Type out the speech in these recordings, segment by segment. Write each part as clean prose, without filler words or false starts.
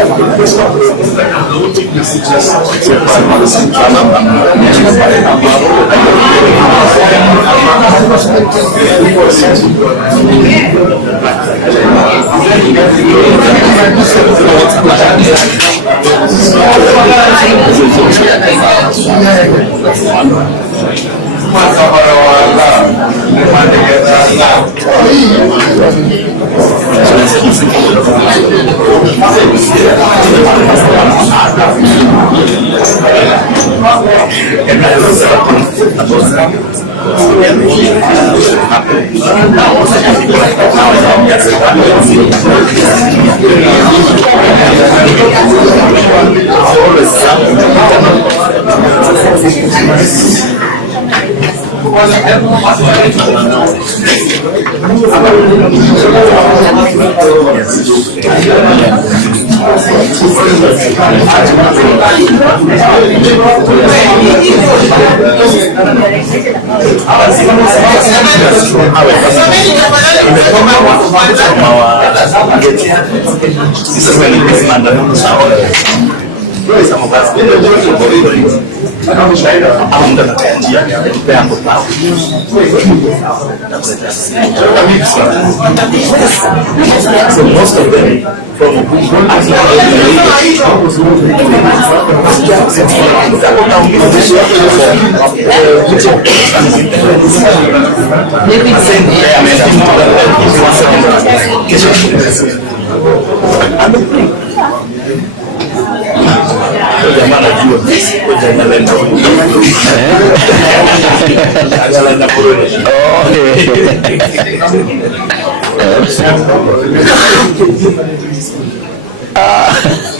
So most of them from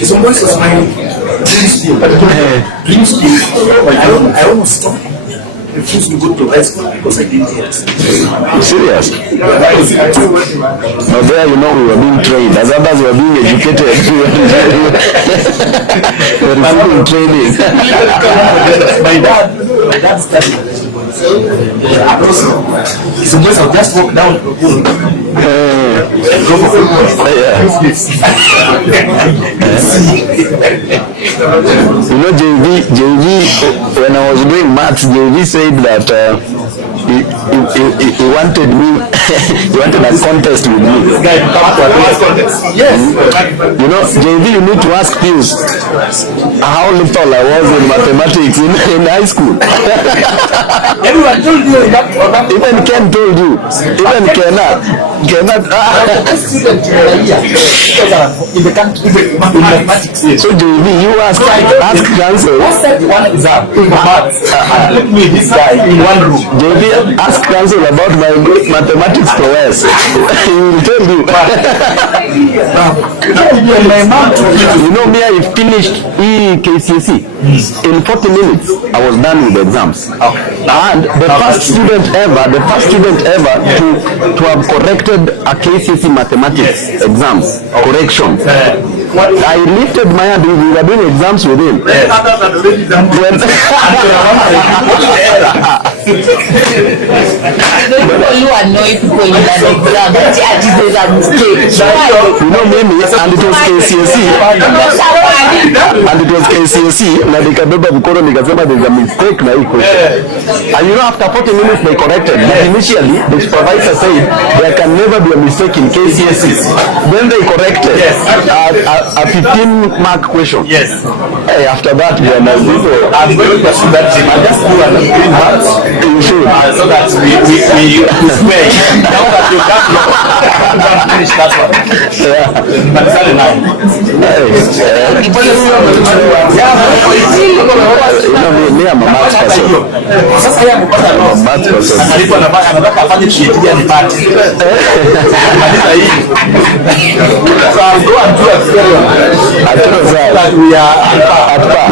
some boys was my dream scheme. I almost stopped. Refused to go to high school because I didn't get it. Serious? Now there, you know, we were being trained. As others were being educated. We were receiving training. My dad studied. Some boys will just walk down the pool and go for football. You know, JV, when I was doing maths, JV said that he wanted me, he wanted a contest with me. This guy come to a contest. Yes. You know, JV, you need to ask Pius how little I was in mathematics in high school. Everyone told you that. Even Ken told you. Even Kenneth. Student in the country in mathematics. So JV, you ask Chancellor. Who said one exam in maths? Let me this guy in one room. JV, ask Chancellor about my mathematics prowess. He will tell you. My mom told me. You know, me, I finished KCSE. In 40 minutes, I was done with the exams. And the first student ever to have corrected a KCSE mathematics exams, correction. I lifted my hand, we were doing exams with him. You annoy people in that exam, but there's a mistake. You know, maybe, and it was KCSE. And it was KCSE, na nikabeba mkono nikasema there's a mistake na hii question. And you know, after 40 minutes they corrected. But initially, the supervisor said there can never be a mistake in KCSE. Then they corrected a 15-mark question. Yes. Hey, after that, we are now I'm going to pursue that team. I just do an green hat. you should. So that we swear. Now that you've done finish that one. But it's only 9. Me, I'm a math person. Sasa yeye amepata loss. Math person. Analipo anataka afanye PhD ya nipati. Maliza hii. So I'll go and do a failure. That we are at par.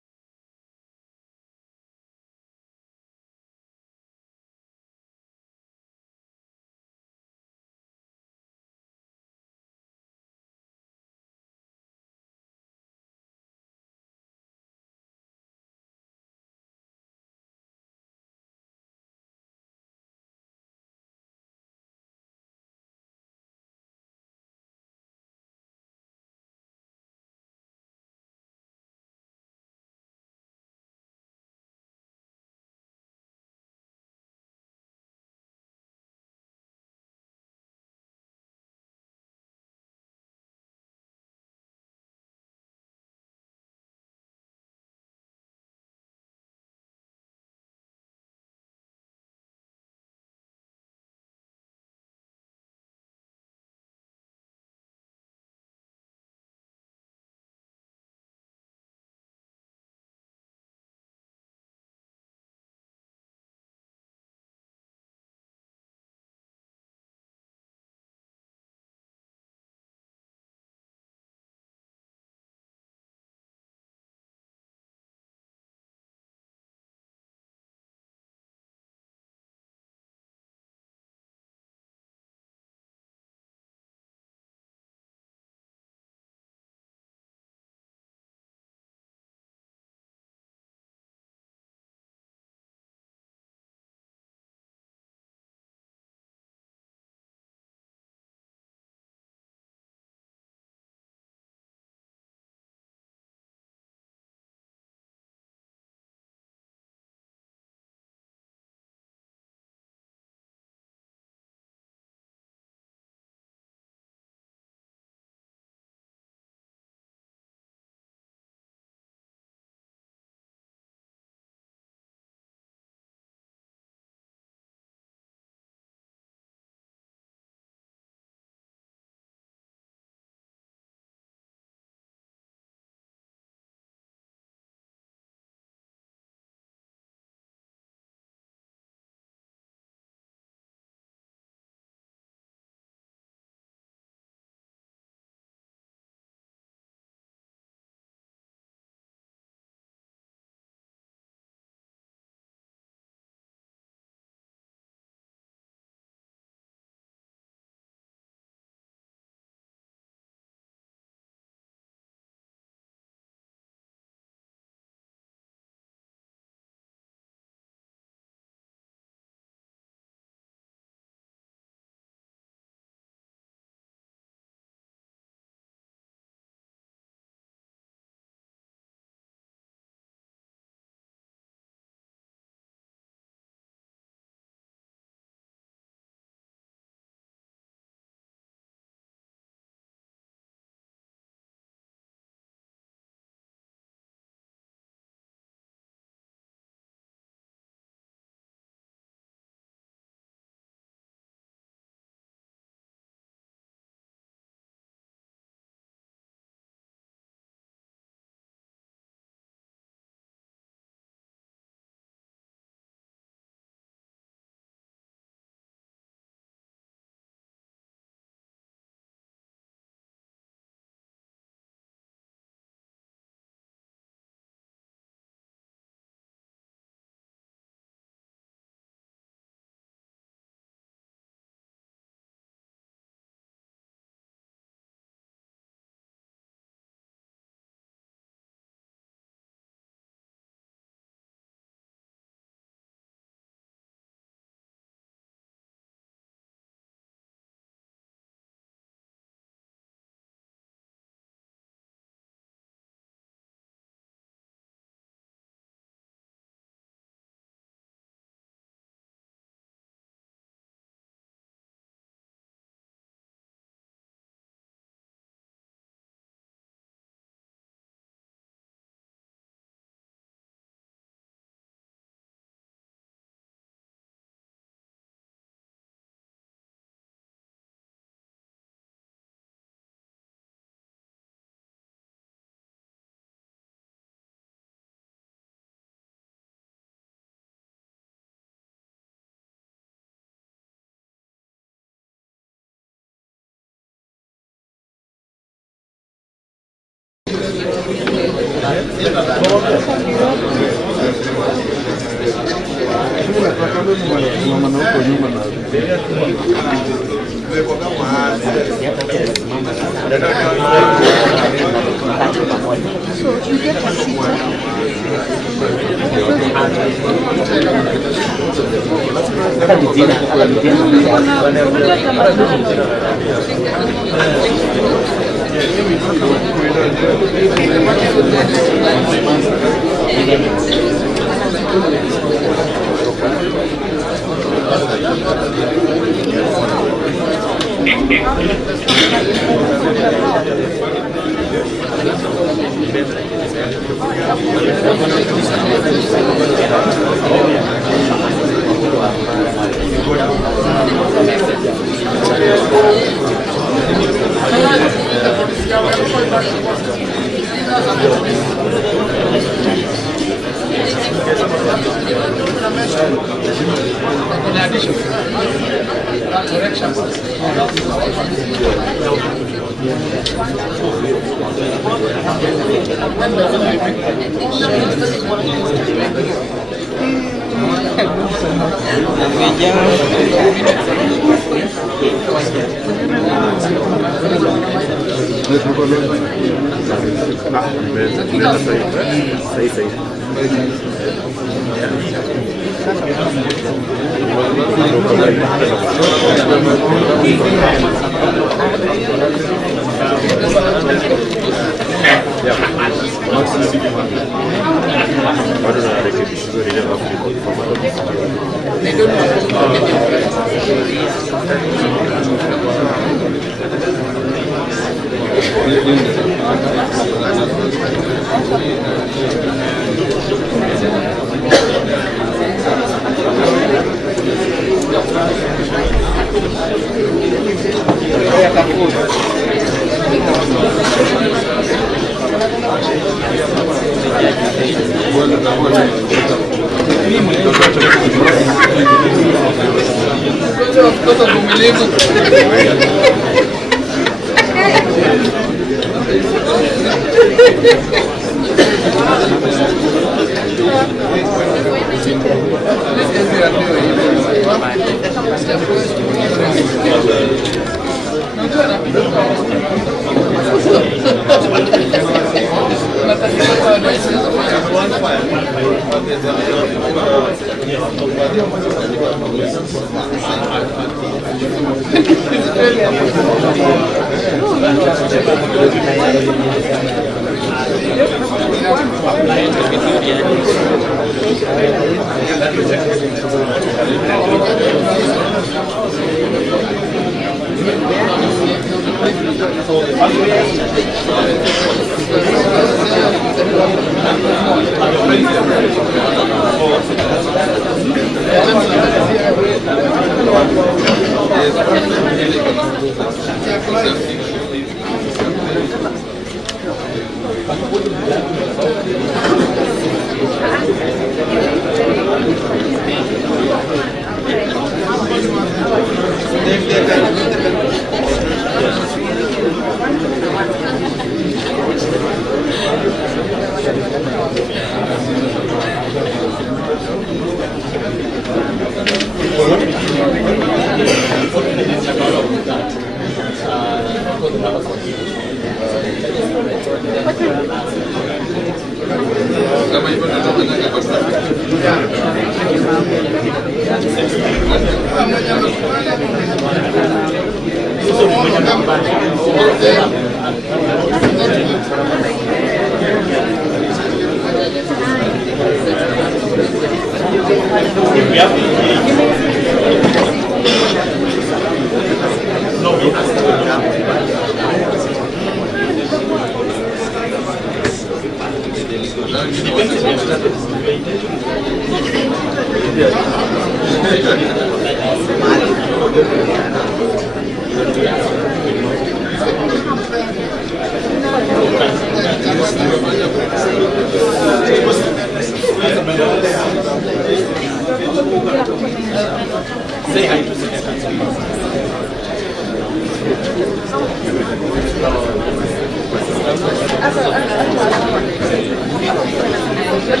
What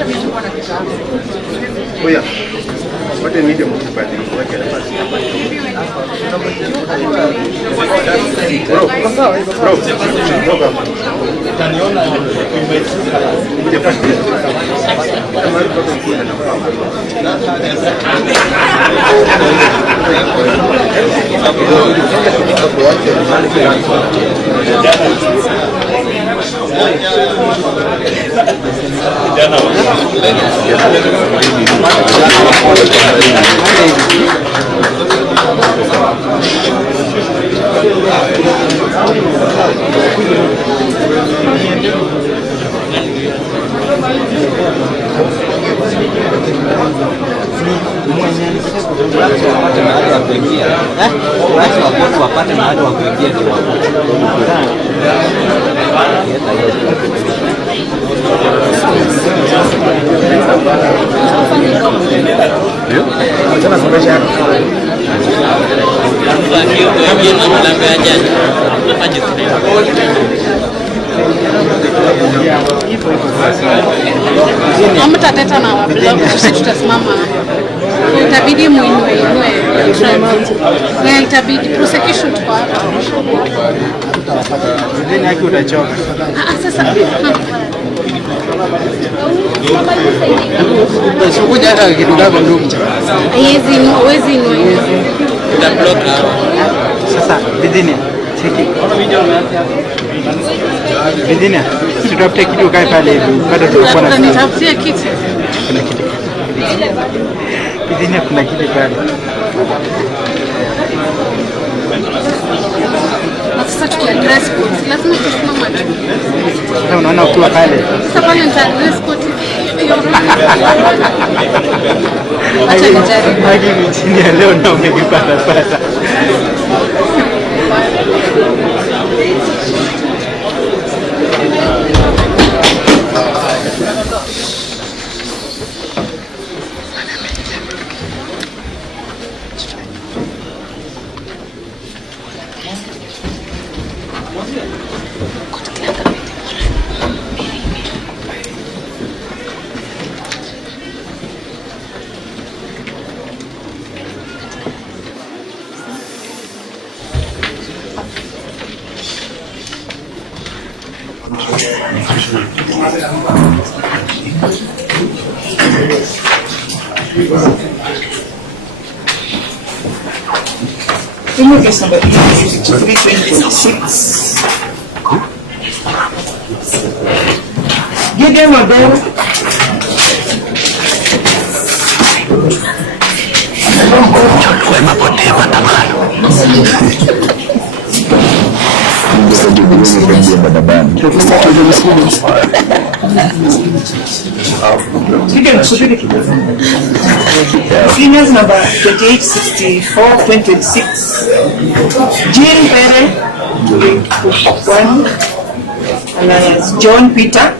a medium wapate mahali wa kuingia Hamtateta na wablock, sisi tutasimama. Itabidi muinue itabidi prosecution kwa hapa. Ndio yake utachoka. Sasa Sikuja hata kitu gani ndugu. Haiwezi inua. utablock. Sasa bidini cheki. Bidini tutafute kitu kae pale hivi. Bado tulikuwa na nitafutia kiti. Kuna kiti. Bidini kuna kiti pale. Sasa tukiaddress code, lazima tusimama tu. Sasa unaona ukiwa pale. Sasa pale nita-address code. Acha nijaribu. Hadi chini ya leo na umekipata pata. Case number 326. Gideon Odero. Seniors number 2864 2026. Jean Pere 1 alias John Peter.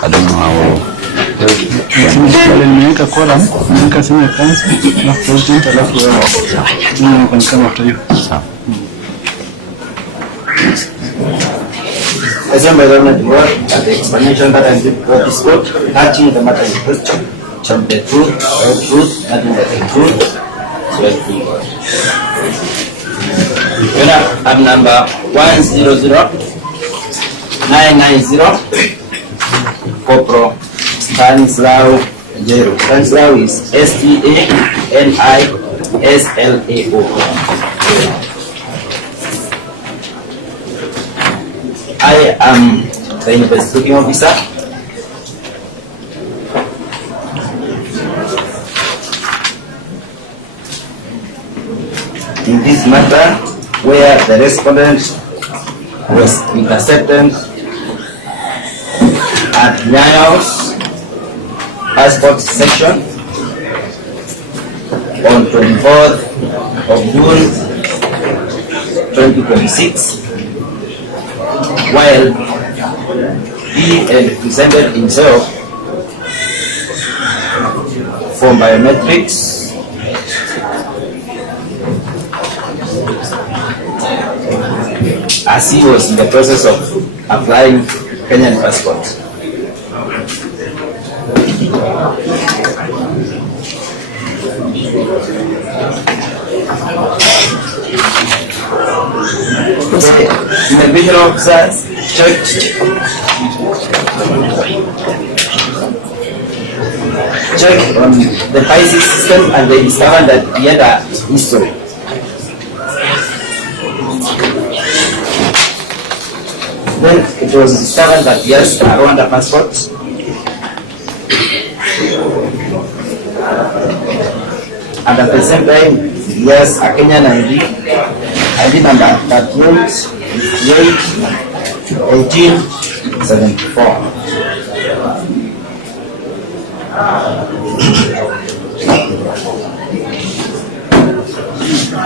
I don't know how. Nimeweka column, nimeweka senior counsel, na president alafu wewe. Mimi niko kama after you. As a matter of the explanation that I did for this court, touching the matter in question, from the truth, nothing but the truth, so help me God. I'm number 100-990, Corporal Stanislao Jero. Stanislao is S-T-A-N-I-S-L-A-O. I am the investigating officer. In this matter, where the respondent was intercepted at Nyaya's passport section on 24th of June 2026, while he had presented himself for biometrics as he was in the process of applying Kenyan passport. The immigration officers checked on the PIC system and they discovered that he had a history. Then it was discovered that he has a Rwanda passport. And at the same time, he has a Kenyan ID number 38 1874.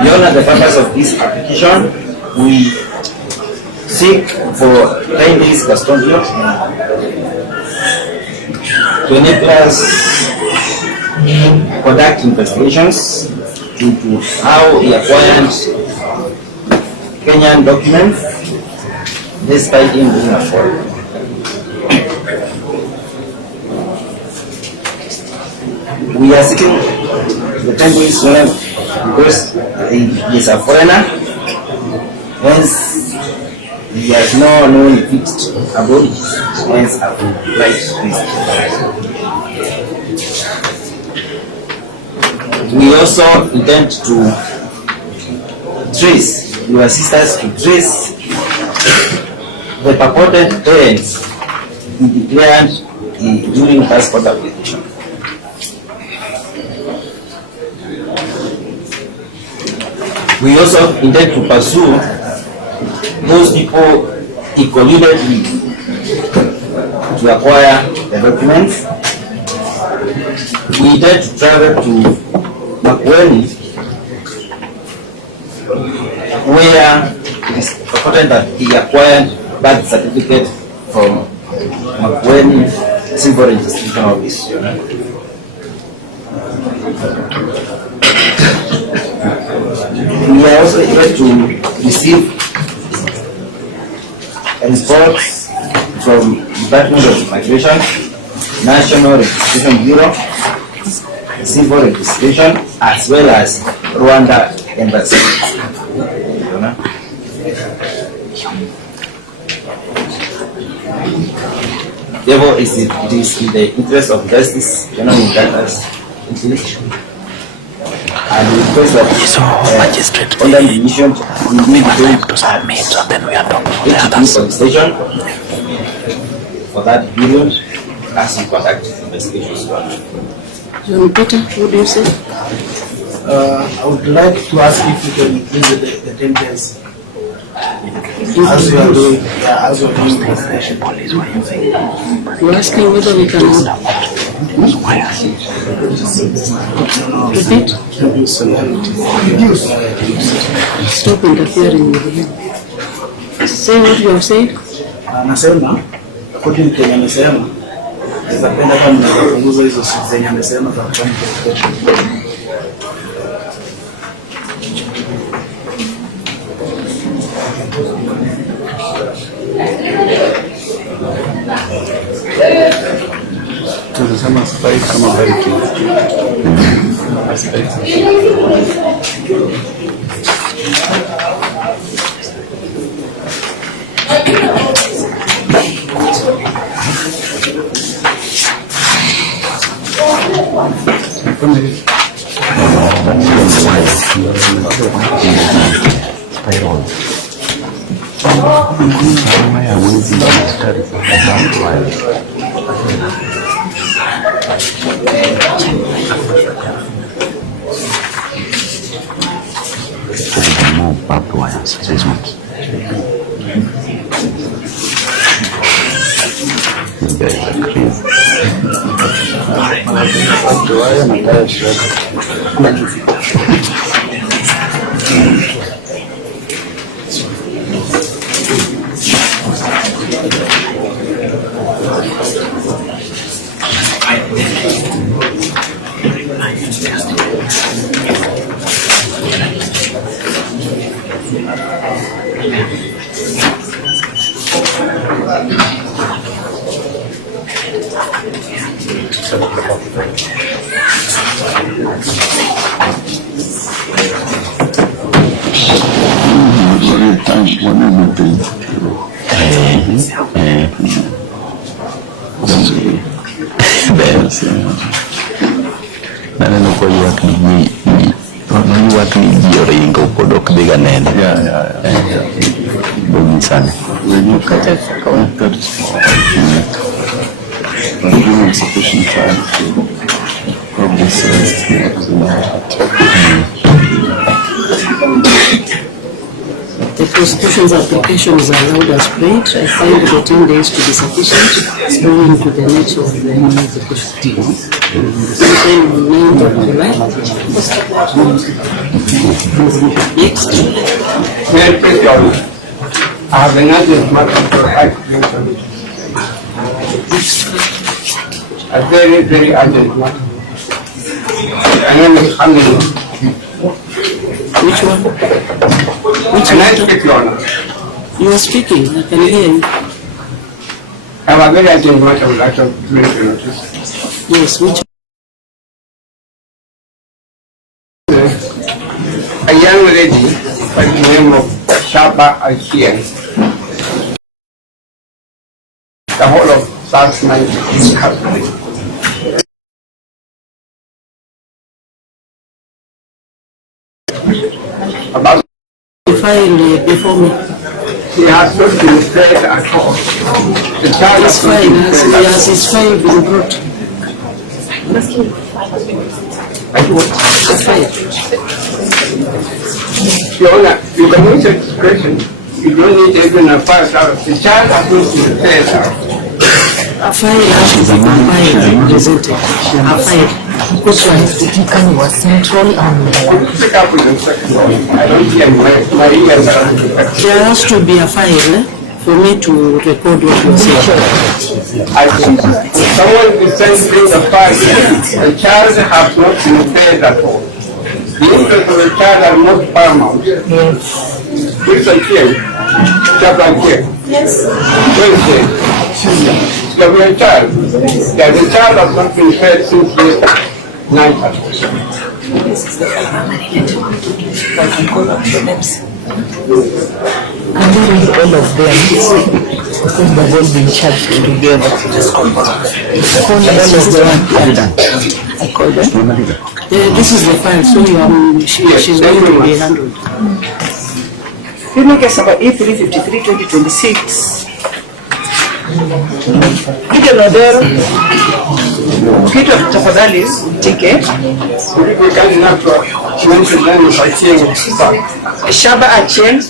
Beyond the purpose of this application, we seek for 10 days custodial to enable us conduct investigations into how he acquired Kenyan documents despite him being a foreigner. We are seeking the 10 days because he is a foreigner, hence he has no known fixed abode, hence a right risk. We also intend to trace, you assist us to trace the purported parents he declared during passport application. We also intend to pursue those people he colluded with to acquire the documents. We intend to travel to Makueni, where it is reported that he acquired birth certificate from Makueni Civil Registration Office. We are also able to receive reports from Department of Immigration, National Registration Bureau, Civil Registration, as well as Rwanda Embassy. Therefore, it is in the interest of justice, and we request that under the mission we need to submit, and then we are talking for the others. Station for that period as we conduct investigations. John Peter, what do you say? I would like to ask if you can increase the 10 days. As we are doing, investigation. You're asking whether we can repeat? Stop interfering with him. Say what you have said. Anasema, koti Kenya amesema, napenda kama mnapunguza hizo zenye amesema za kufanya verification. Tunasema spike kama hurricane. More barbed wires, this one. This guy is like crazy. Naneno kwa ywak ni ji oringo pod ok dhi ga neno. Bonyisane. Sufficient time to probably The prosecution's application is allowed as paid. I find 14 days to be sufficient, owing to the nature of the execution. Sometime on 9th of July. Next. I have another matter for a very, very urgent matter. And then Which one? Can I speak, Your Honor? You are speaking, I can hear you. I have a very urgent matter I would like to bring to notice. Yes, which A young lady by the name of Shaba Alkian, the whole of South Nigeria country. About the file before me. he has not been fed at all. The child His has not file, been fed at has his file been brought? The file. Your Honor, you can use your discretion. You don't need even a file. The child has not been fed out. A file has to be compiled, presented. A file. Which one? Can you central and Pick up with the second one. I don't hear my ears are on the back. There has to be a file for me to record what you say. I think someone is sending the file. The child has not been fed at all. The interest of the child are not paramount. Which I hear. Chapter here. Yes. Wednesday. The child. Yeah, the child has not been fed since the night. and read all of them because they've all been charged together. Call all of them. I call them. This is the file, so she's going to be handled. Criminal case number E353/2026. Kija Nodero. Kitu tafadhali tike. Shaba Achen.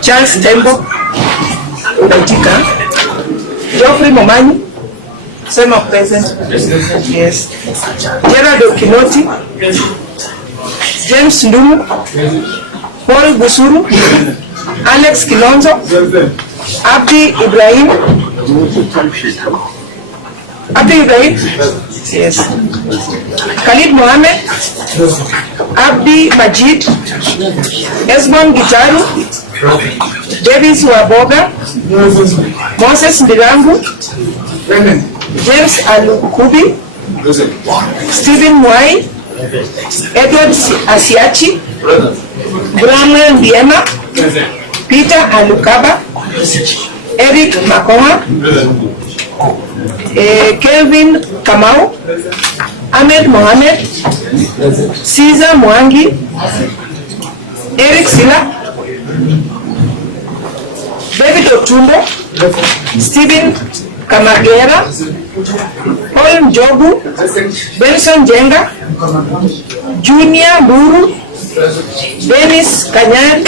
Charles Tembo. Udaitika. Geoffrey Momanyi. Sema present. Yes. Gerard Okinoti. James Ndumu. Paul Busuru. Alex Kilonzo. Abdi Ibrahim. Yes. Khalid Mohammed. Abdi Majid. Esmond Gitaru. Davis Waboga. Moses Ndirangu. James Alukubi. Stephen Mwai. Edward Asiachi. Bramwell Ndiema. Peter Alukaba. Eric Makoha. Kelvin Kamau. Ahmed Mohamed. Caesar Mwangi. Eric Sila. David Otumbo. Stephen Kamagera. Paul Njogu. Benson Jenga. Junior Buru. Dennis Kanyari.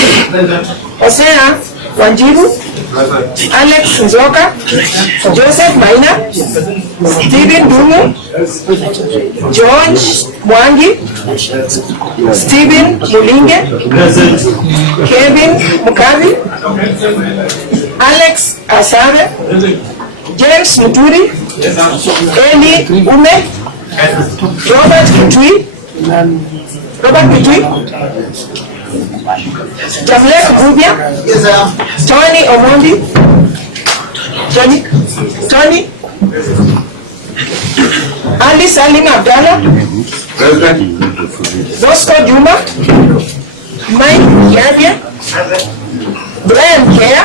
Hosea Wanjiru. Alex Nzoka. Joseph Maina. Stephen Dumu. George Mwangi. Stephen Mulinge. Kevin Mukavi. Alex Asare. James Muturi. Eli Ume. Robert Kitui. Jamlek Bubia, Tony Omondi, Tony, Ali Salim Abdallah, Bosco Juma, Mike Yavia, Brian Kea,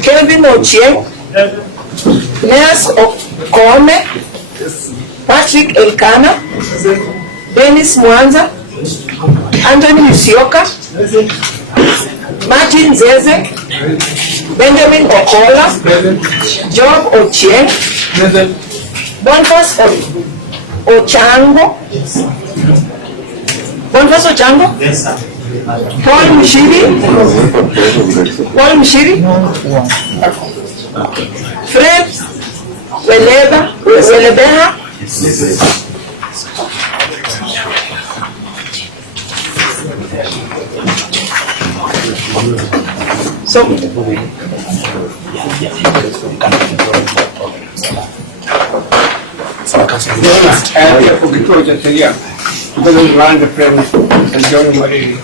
Kelvin Ochieng, Neas Okome, Patrick Elkana, Dennis Mwanza, Anthony Usioka, Martin Zeze, Benjamin Okola, Job Ochieng, Boniface Ochango, yes, sir. Paul Mshiri, Fred Welebeha, so run the premise and join Mariri.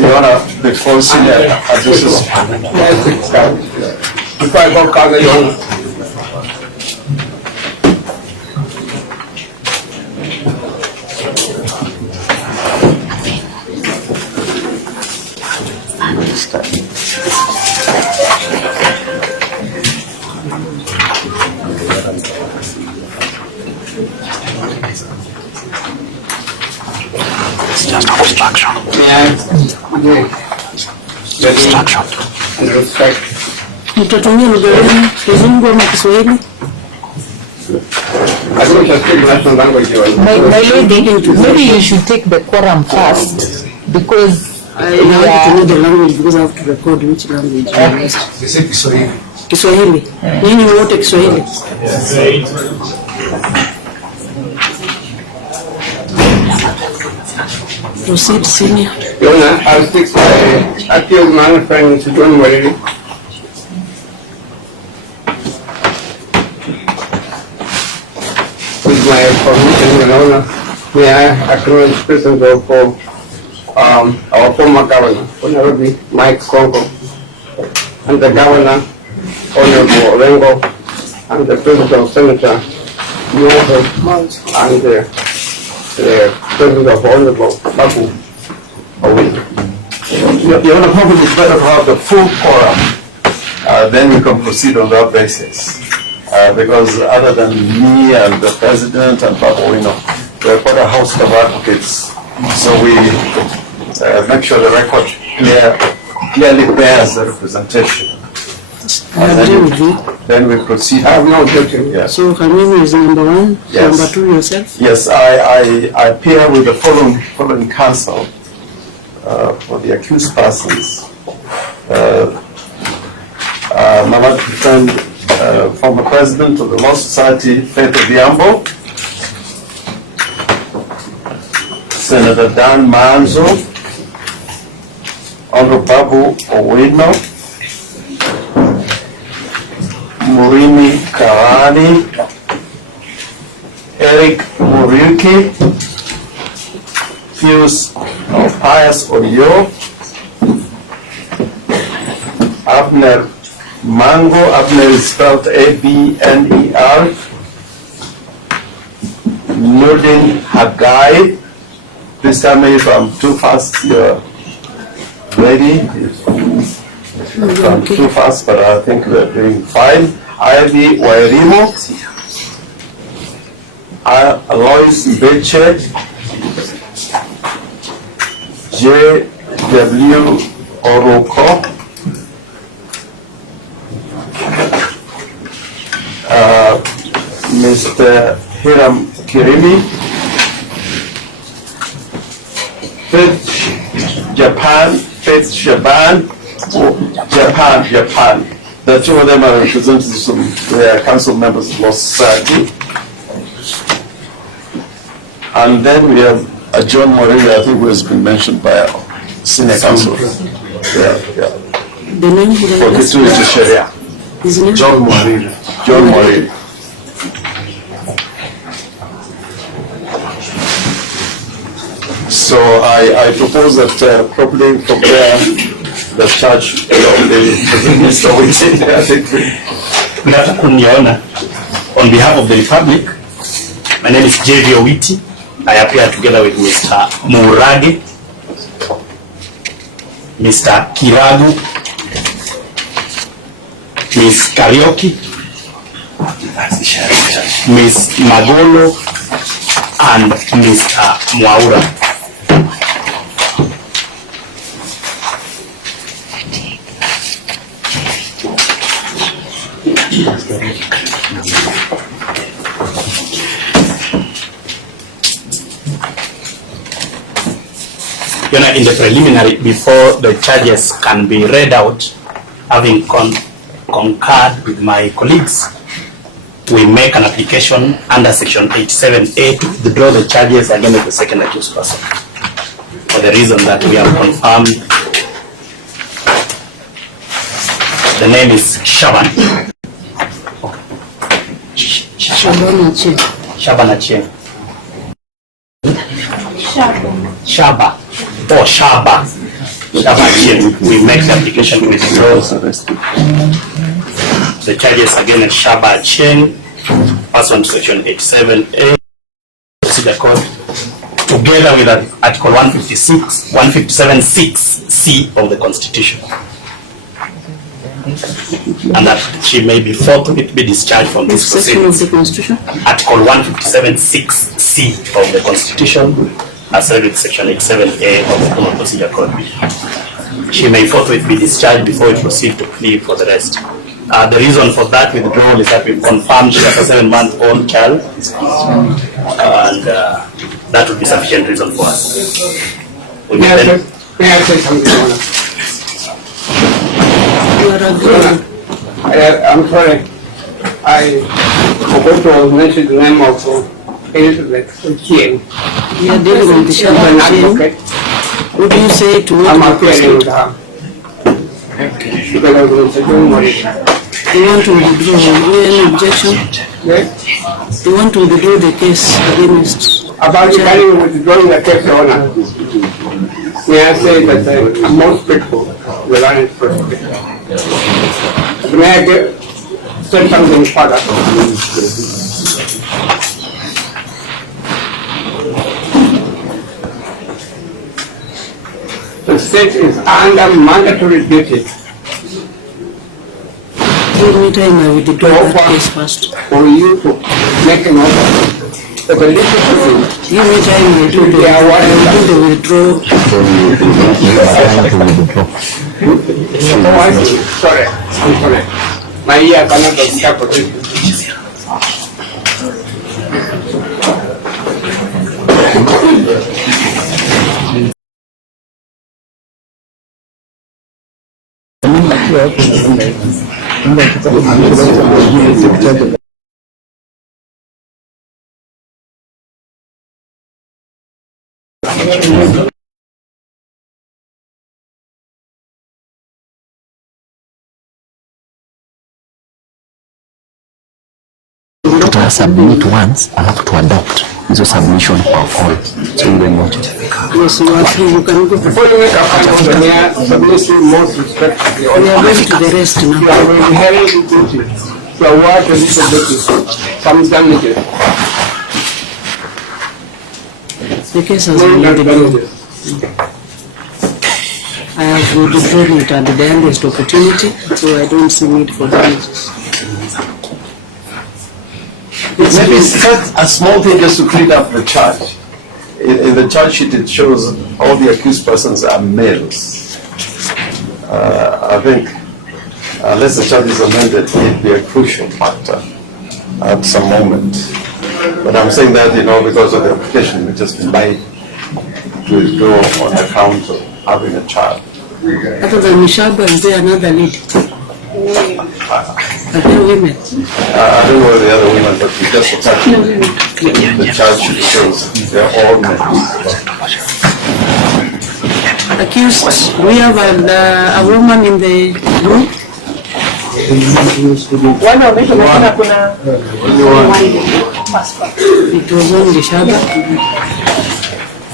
Your Honor, before senior addresses. Before I go, call the Your Honor. It's just obstruction. Obstruction. And respect. Mtatumia lugha gani? Kizungu ama Kiswahili? I don't just speak national language. My lady, maybe you should take the quorum first because I have to know the language because I have to record which language you use. Kiswahili. Nini wote Kiswahili? Proceed, senior. Your Honor, I'll speak accused man friend to join Mariri. With my permission, Your Honor, may I acknowledge the presence of our former governor, Honorable Mike Kongo, and the governor, Honorable Orengo, and the president Senator Owino, and the president of Honorable Babu. Owino. Your Honor, probably it's better to have the full quorum, then we can proceed on that basis. Because other than me and the president and Babu Owino, we're quite a host of advocates. So we make sure the record clearly bears the representation. Then we proceed. I have no objection. Yes. So Kamini is number one, Yes. number two yourself? Yes, I appear with the following counsel for the accused persons. My late friend, former president of the Law Society, Faith Odhiambo, Senator Dan Manzo, Honorable Babu Owino, Murini Karani, Eric Muriuki, Pius Pius Oyo, Abner Mango, Abner is spelled A-B-N-E-R, Nurdin Hagai. Please tell me if I'm too fast, your lady. If I'm too fast, but I think we're doing fine. Ivy Wairimo, Alois Beche, J.W. Oroko, Mr. Hiram Kirimi, Faith Shaban, Japan. The two of them are representatives from the council members of Law Society. And then we have John Moreira, I think, who has been mentioned by our senior counsel. Yeah. The name For history to Sharia. His name? John Moreira. John Moreira. So I propose that properly prepare the charge of the Mr. Witty. I think on behalf of the Republic, my name is J.V. Owiti. I appear together with Mr. Murage, Mr. Kiragu, Ms. Karioki, Ms. Magolo, and Mr. Mwaura. In the preliminary, before the charges can be read out, having concurred with my colleagues, we make an application under section 87A to withdraw the charges against the second accused person, for the reason that we have confirmed the name is Shaban. Shaban Achieng. Shaba. Or Shaba. Shaba Achieng. We make the application to withdraw the charges against Shaba Achieng, pursuant to section 87A Procedure Code, together with Article 157(6)(c) of the Constitution, and that she may be forthwith be discharged from this section of the Constitution. Article 157(6)(c) of the Constitution, as read with section 87A of the Criminal Procedure Code. She may forthwith be discharged before we proceed to plea for the rest. The reason for that withdrawal is that we've confirmed she has a 7-month-old child, and that would be sufficient reason for us. May I say something? You are agreeing. I'm sorry. I forgot to mention the name of Elizabeth Ochieng. You are dealing with the Shaba Achieng. What do you say to I'm what appearing with her. Okay. Because I was doing what You want to withdraw? Any objection? yes? You want to withdraw the case against? About regarding withdrawing the case, Your Honor. May I say that I'm most grateful to the Lions President. May I say something further? The state is under mandatory duty Give me time, I will withdraw that case first. for you to make an offer. The legislature Give me time, I will do the withdrawal. Sorry, I'm sorry. My ear cannot interpret it. To submit once, I have to adopt the submission of all. So you will watch it. Yes, you are free, you can go. Before you make a final order, may I submit you most respectfully. We are going to the rest now. You are inherently guilty to award the disability some damages. The case has been withdrawn. I have withdrawn it at the earliest opportunity, so I don't see need for damages. Maybe it's just a small thing just to clean up the charge. In the charge sheet, it shows all the accused persons are males. I think, unless the charge is amended, it'd be a crucial factor at some moment. But I'm saying that, because of the application, we just might withdraw on account of having a child. Other than Mishaba, is there another lead? Are there women? I don't know the other women, but we just attach the charge sheet shows they're all men. Accused, we have a woman in the group. It was only Shaba.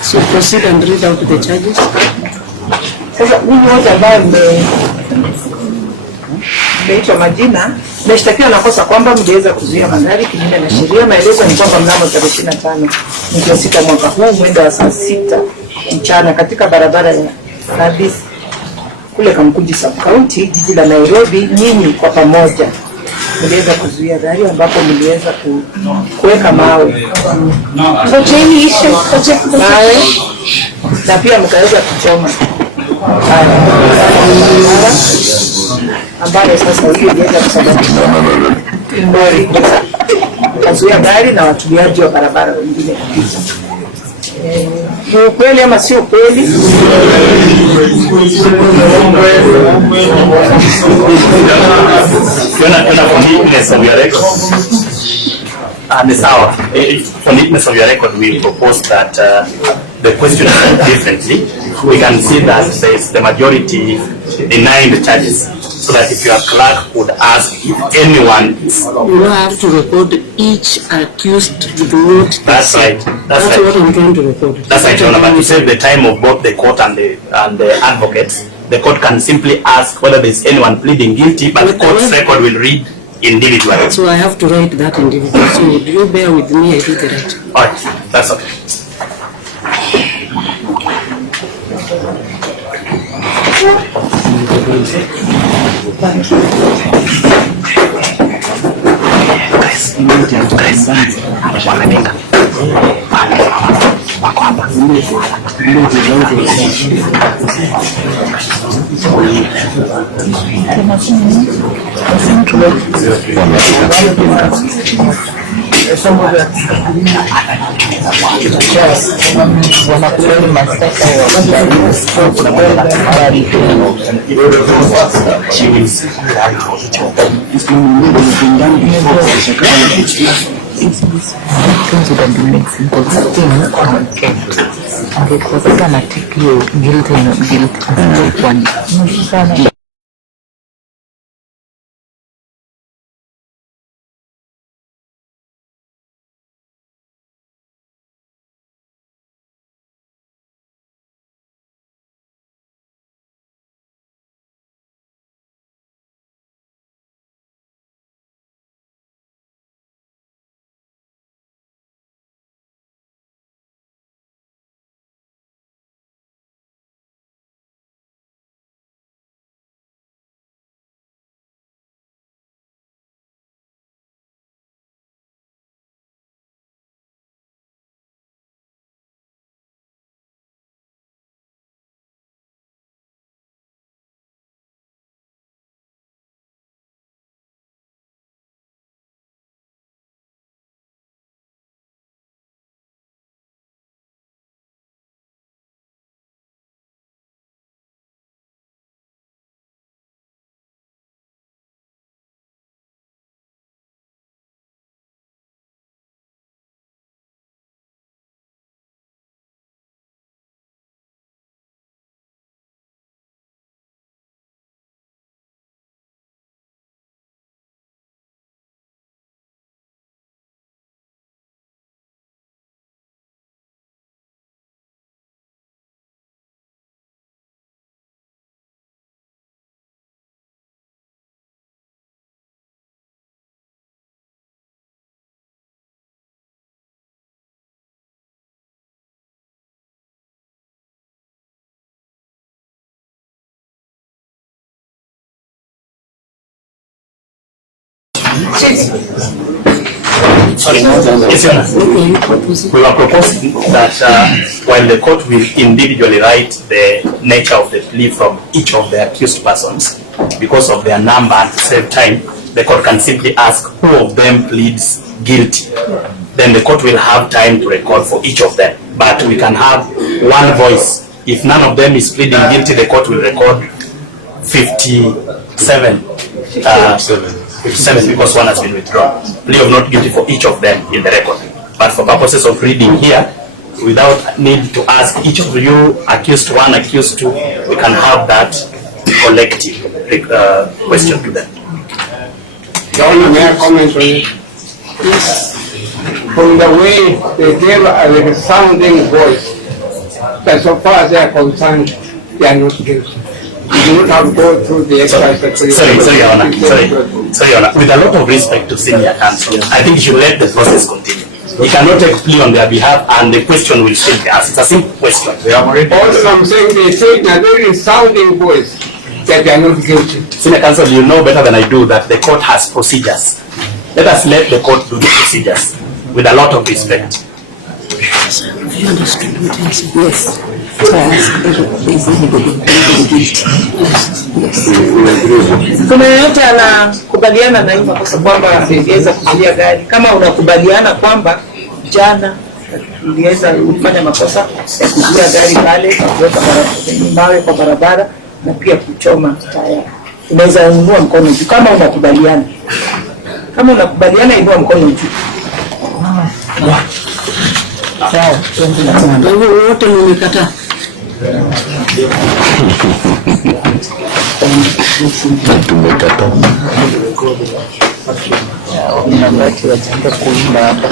So So proceed and read out the charges. Sasa mimi wote ambao mmeitwa majina, nashtakiwa na kosa kwamba mliweza kuzuia magari kinyume na sheria. Maelezo ni kwamba mnamo tarehe 25 mwezi wa 6 mwaka huu mwendo wa saa 6 mchana katika barabara ya Kadisi kule Kamkunji Sub County, jiji la Nairobi, nyinyi kwa pamoja mliweza kuzuia gari ambapo mliweza kuweka mawe na pia mkaweza kuchoma ambayo sasa hiyo iliweza kusababisha lori kazuia gari na watumiaji wa barabara wengine kupita. Ni ukweli ama sio kweli? For neatness of your record, we propose that the question is differently. We can see that says the majority denying the charges, so that if your clerk would ask if anyone is... You have to record each accused with what. That's right. That's right. What I'm trying to record. That's right, Your Honor. But you said the time of both the court and the advocates, the court can simply ask whether there is anyone pleading guilty, but the court's record will read individually. So I have to write that individually. So do you bear with me? I did the right. All right, that's okay. Thank you. Sorry, yes, Your Honor. We were proposing that while the court will individually write the nature of the plea from each of the accused persons, because of their number and to save time, the court can simply ask who of them pleads guilty. Then the court will have time to record for each of them. But we can have one voice. If none of them is pleading guilty, the court will record 57. 57 because one has been withdrawn. Plea of not guilty for each of them in the record. But for purposes of reading here, without need to ask each of you, accused one, accused two, we can have that collective question to them. Your Honor, may I comment on it? Yes. From the way they gave a resounding voice that so far as they are concerned, they are not guilty. You do not have to go through the exercise. Sorry, Your Honor. With a lot of respect to senior counsel, I think you should let the process continue. He cannot take plea on their behalf, and the question will still be asked. It's a simple question. Also, I'm saying they say in a very sounding voice that they are not guilty. Senior counsel, you know better than I do that the court has procedures. Let us let the court do the procedures with a lot of respect. Have you understood what I said? Yes. Kuna yote anakubaliana na hiyo makosa kwamba aliweza kuzuia gari. Kama unakubaliana kwamba jana uliweza kufanya makosa ya kuzuia gari pale, kuweka mawe kwa barabara na pia kuchoma taya, unaweza inua mkono juu kama unakubaliana. Kama unakubaliana, inua mkono juu. Sawa. Kwa hivyo wote mmekataa. Tumekataa. Wakati wataenda kuimba hapa.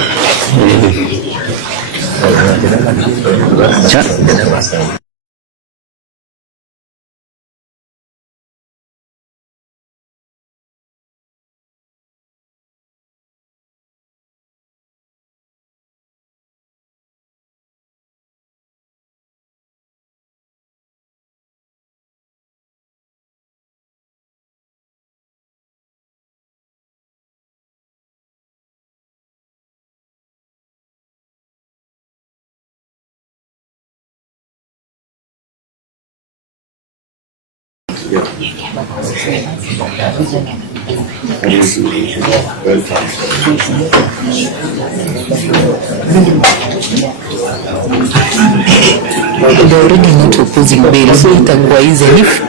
They're already not opposing bail, so itakuwa easy if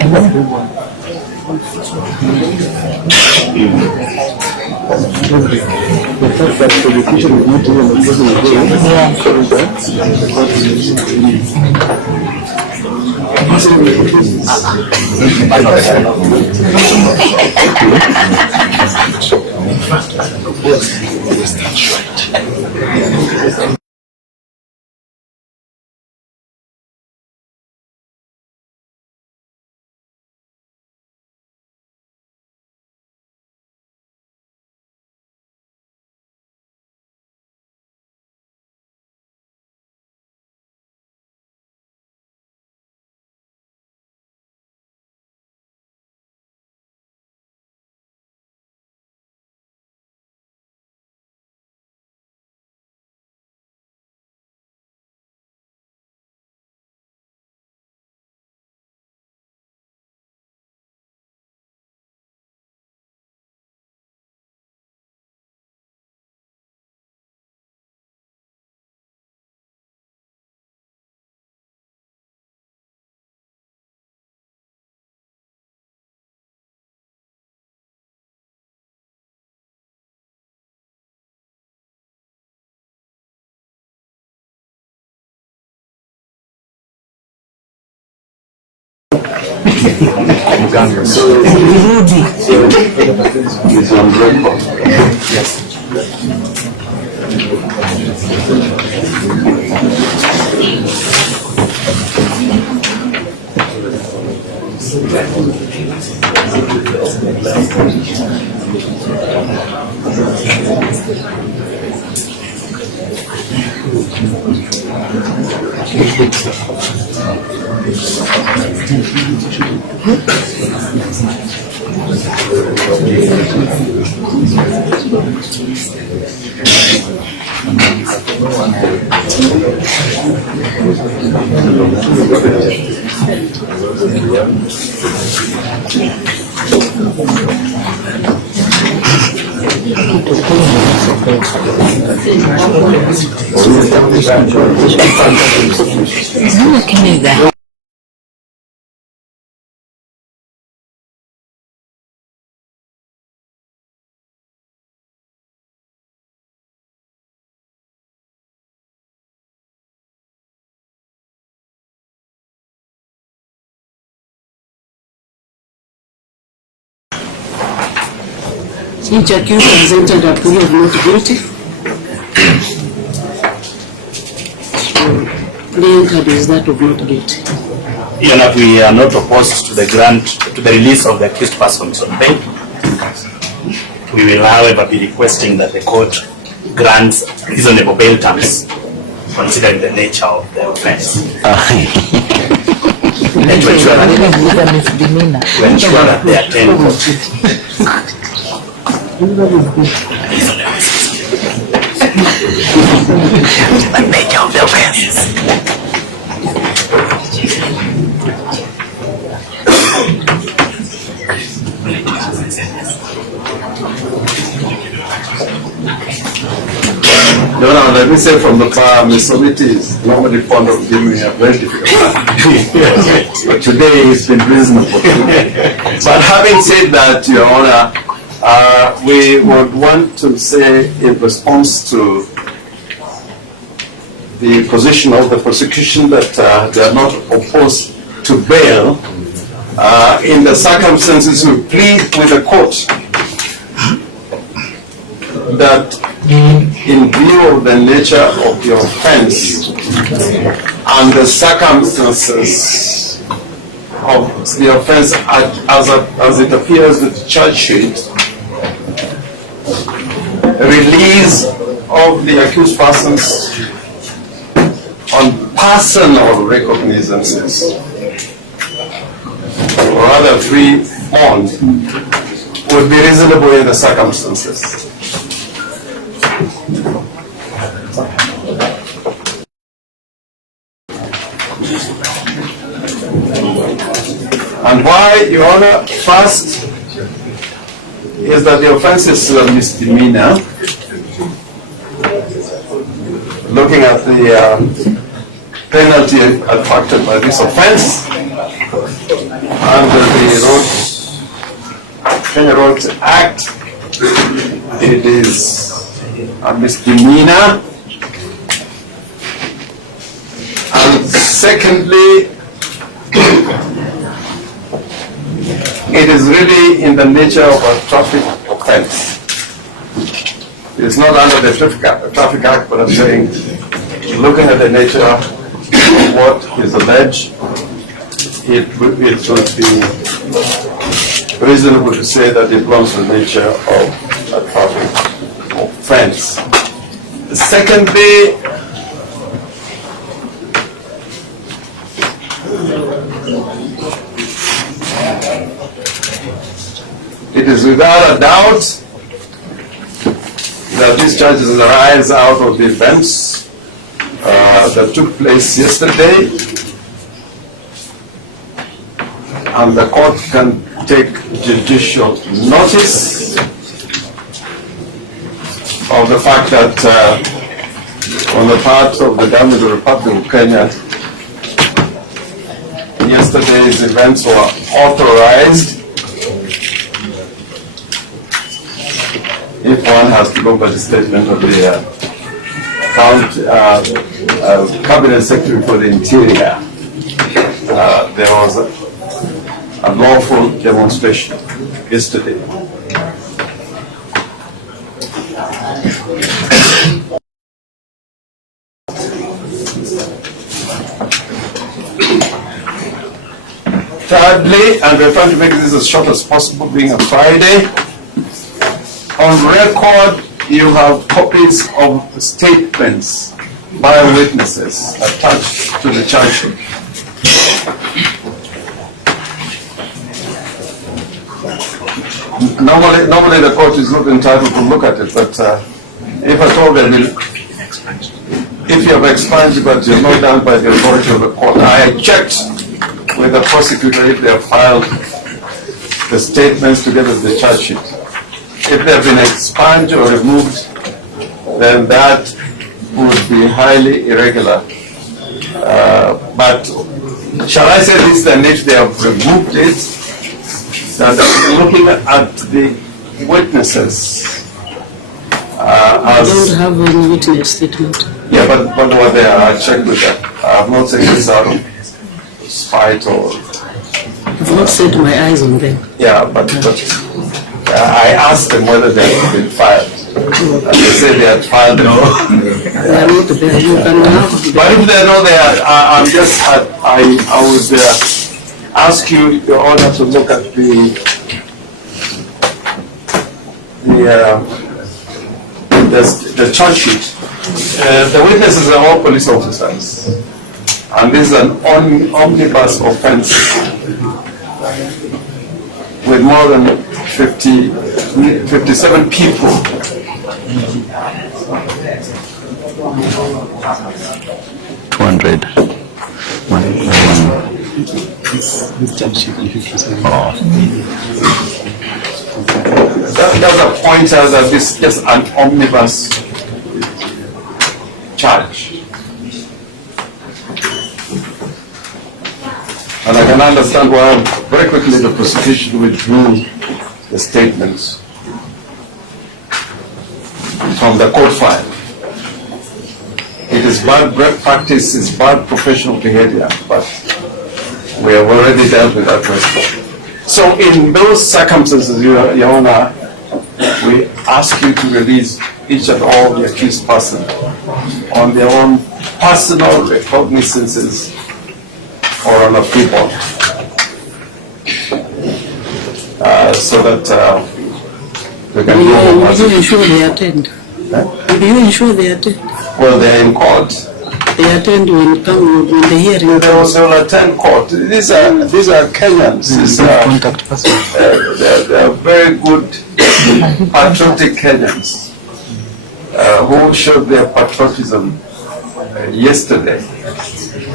Each accused has entered a plea of not guilty. plea entered is that of not guilty. Your Honor, we are not opposed to the release of the accused persons on bail. We will, however, be requesting that the court grants reasonable bail terms, considering the nature of the offense. To ensure that they attend court. The nature of the offense. No, let me say from the bar, Ms. Soliti is normally fond of giving me a very difficult time. But today he's been reasonable. But having said that, Your Honor, we would want to say in response to the position of the prosecution that they are not opposed to bail, in the circumstances we plead with the court that in view of the nature of the offense and the circumstances of the offense as it appears with the charge sheet, release of the accused persons on personal recognizances, or rather free bond, would be reasonable in the circumstances. And why, Your Honor? First is that the offense is a misdemeanor. Looking at the penalty attracted by this offense under the Kenya Roads Act, it is a misdemeanor. And secondly, it is really in the nature of a traffic offense. It is not under the Traffic Act, but I'm saying, looking at the nature of what is alleged, it would be reasonable to say that it belongs to the nature of a traffic offense. Secondly, it is without a doubt that these charges arise out of the events that took place yesterday, and the court can take judicial notice of the fact that on the part of the government of the Republic of Kenya, yesterday's events were authorized. If one has to go by the statement of the Cabinet Secretary for the Interior, there was a lawful demonstration yesterday. Thirdly, and we're trying to make this as short as possible, being a Friday, on record you have copies of statements by witnesses attached to the charge sheet. Normally the court is not entitled to look at it, but if at all they will, if you have expunged but you're not done by the authority of the court, I checked with the prosecutor if they have filed the statements together with the charge sheet. If they have been expunged or removed, then that would be highly irregular. But shall I say this, then if they have removed it, that looking at the witnesses I don't have any witness statement. Yeah, but what they are, I checked with that. I have not said this out of spite or... I've not set my eyes on them. Yeah, but I asked them whether they had been filed. And they said they had filed no. But if they know they are, I'm just, I would ask you, Your Honor, to look at the charge sheet. The witnesses are all police officers, and this is an omnibus offense with more than 57 people. That's a pointer that this is just an omnibus charge. And I can understand why very quickly the prosecution withdrew the statements from the court file. It is bad practice, it's bad professional behavior, but we have already dealt with that question. So in those circumstances, Your Honor, we ask you to release each and all the accused persons on their own personal recognizances or on a free bond, so that we can Will you ensure they attend? Will you ensure they attend? Well, they are in court. They attend when the hearing. They will attend court. These are Kenyans. They are very good, patriotic Kenyans who showed their patriotism yesterday.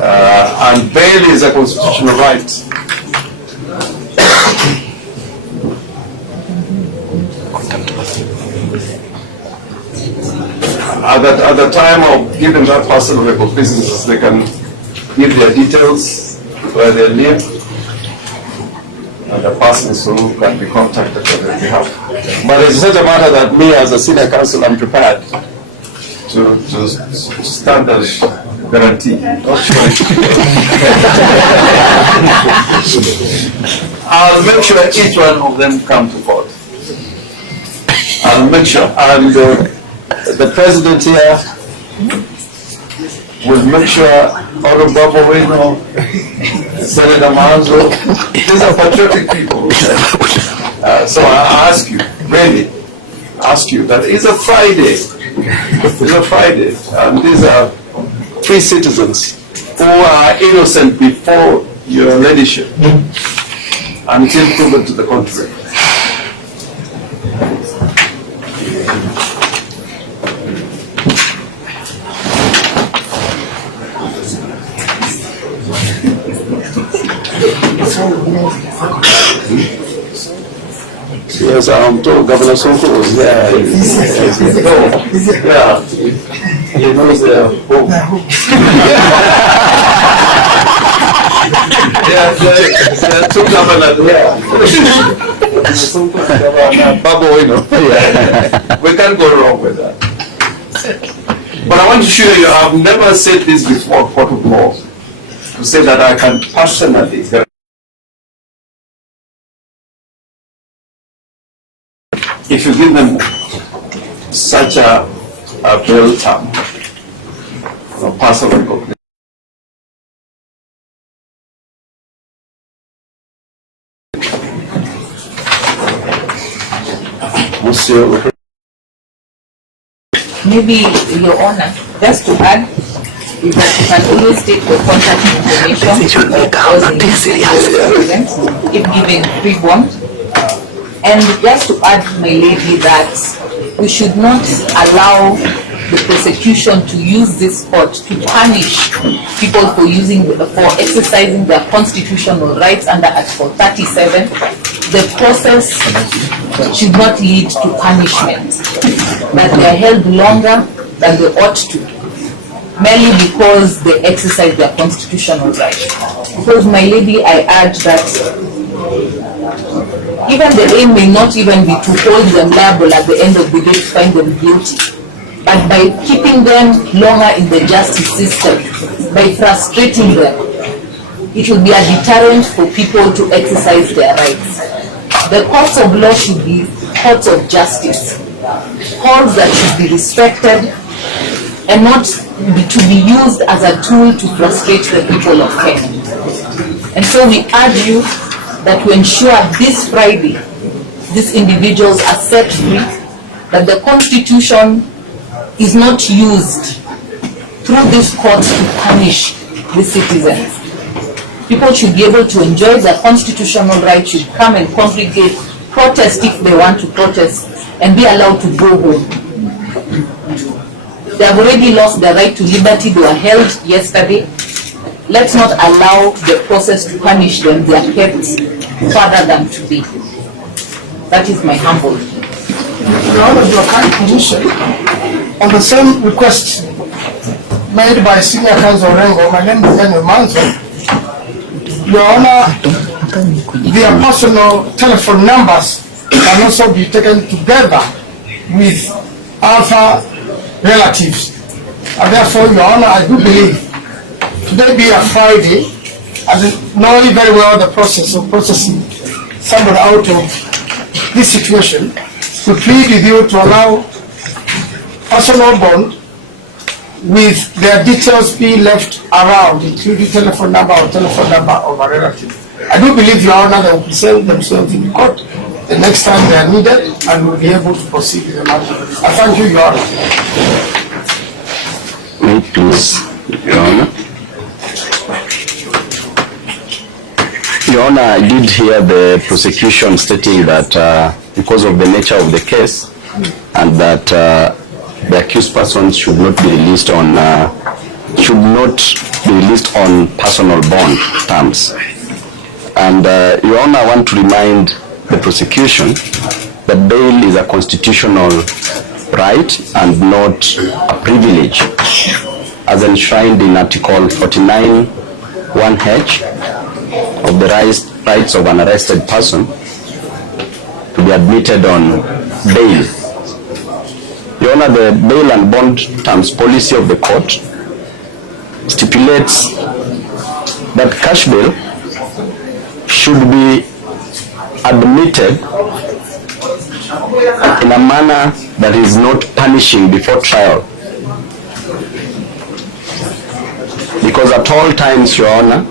And bail is a constitutional right. At the time of giving that person businesses, they can give their details, where they live, and the persons who can be contacted on their behalf. But it's such a matter that me as a senior counsel, I'm prepared to stand as guarantee. I'll make sure each one of them come to court. I'll make sure. And the president here will make sure Honorable Babu, Owino, Senator Manzo, these are patriotic people. So I ask you, really, ask you that it's a Friday. It's a Friday, and these are free citizens who are innocent before your ladyship until proven to the contrary. Yes, I'm told Governor Sonko was there. Yeah, he knows their home. There are two governors there. Sonko and Governor Babu, we can't go wrong with that. But I want to show you, I've never said this before, court of law, to say that I can personally. If you give them such a bail term, personal recognition. Maybe, Your Honor, just to add, is that you can always take the contact information if given free bond. And just to add, my lady, that we should not allow the prosecution to use this court to punish people for exercising their constitutional rights under Article 37. The process should not lead to punishment, that they are held longer than they ought to, merely because they exercise their constitutional rights. Because, my lady, I urge that even the aim may not even be to hold them liable at the end of the day to find them guilty, but by keeping them longer in the justice system, by frustrating them, it will be a deterrent for people to exercise their rights. The courts of law should be courts of justice, halls that should be respected and not to be used as a tool to frustrate the people of Kenya. And so we urge you that to ensure this Friday, these individuals are set free, that the Constitution is not used through this court to punish the citizens. People should be able to enjoy their constitutional right, should come and congregate, protest if they want to protest, and be allowed to go home. They have already lost their right to liberty. They were held yesterday. Let's not allow the process to punish them. They are kept further than today. That is my humble view. Your Honor, your kind position on the same request made by Senior Counsel Orengo, my name is Genz. Your Honor, their personal telephone numbers can also be taken together with other relatives. And therefore, Your Honor, I do believe today be a Friday, as knowing very well the process of processing someone out of this situation, to plead with you to allow personal bond with their details being left around, including telephone number or telephone number of a relative. I do believe, Your Honor, they will present themselves in court the next time they are needed and will be able to proceed with the matter. I thank you, Your Honor. May it please, Your Honor. Your Honor, I did hear the prosecution stating that because of the nature of the case and that the accused persons should not be released on personal bond terms. And Your Honor, I want to remind the prosecution that bail is a constitutional right and not a privilege, as enshrined in Article 49 1H of the rights of an arrested person to be admitted on bail. Your Honor, the bail and bond terms policy of the court stipulates that cash bail should be admitted in a manner that is not punishing before trial. Because at all times, Your Honor,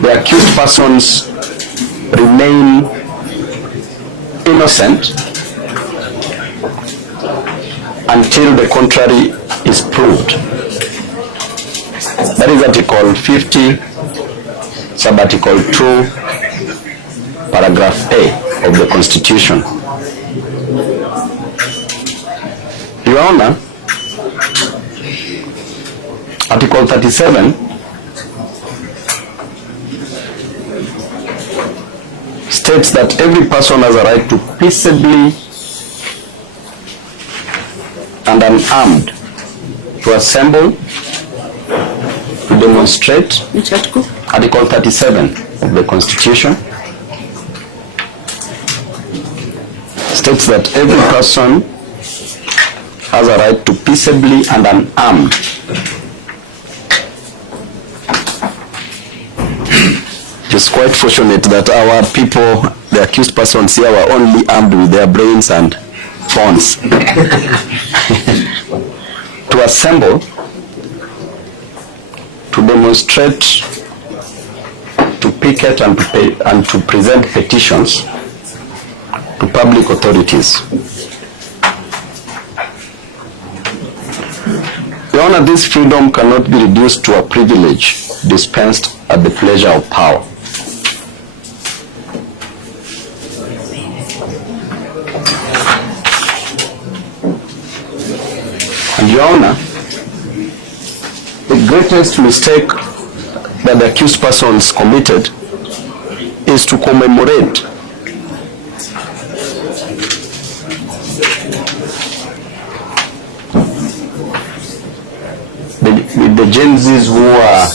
the accused persons remain innocent until the contrary is proved. That is Article 50, Sub-Article 2, Paragraph A of the Constitution. Your Honor, Article 37 states that every person has a right to peaceably and unarmed to assemble, to demonstrate. Which article? Article 37 of the Constitution states that every person has a right to peaceably and unarmed It's quite fortunate that our people, the accused persons here, were only armed with their brains and phones. To assemble, to demonstrate, to picket and to present petitions to public authorities. Your Honor, this freedom cannot be reduced to a privilege dispensed at the pleasure of power. And Your Honor, the greatest mistake that the accused persons committed is to commemorate the Genzs who were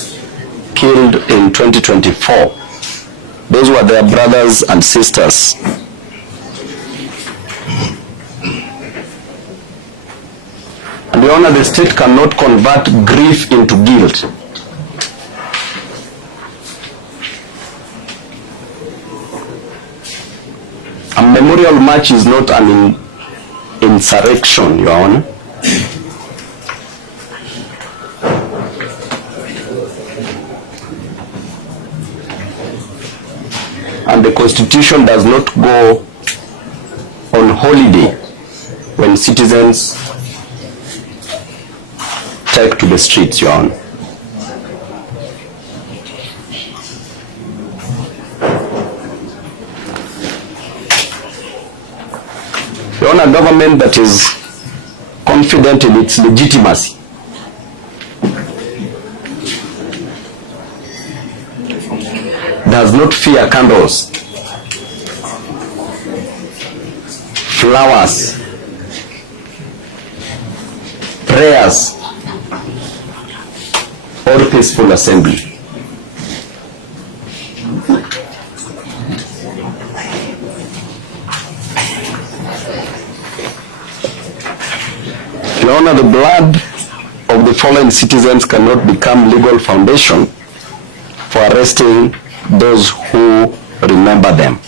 killed in 2024. Those were their brothers and sisters. And Your Honor, the state cannot convert grief into guilt. A memorial march is not an insurrection, Your Honor. And the Constitution does not go on holiday when citizens take to the streets, Your Honor. Your Honor, a government that is confident in its legitimacy does not fear candles, flowers, prayers, or peaceful assembly. Your Honor, the blood of the fallen citizens cannot become legal foundation for arresting those who remember them.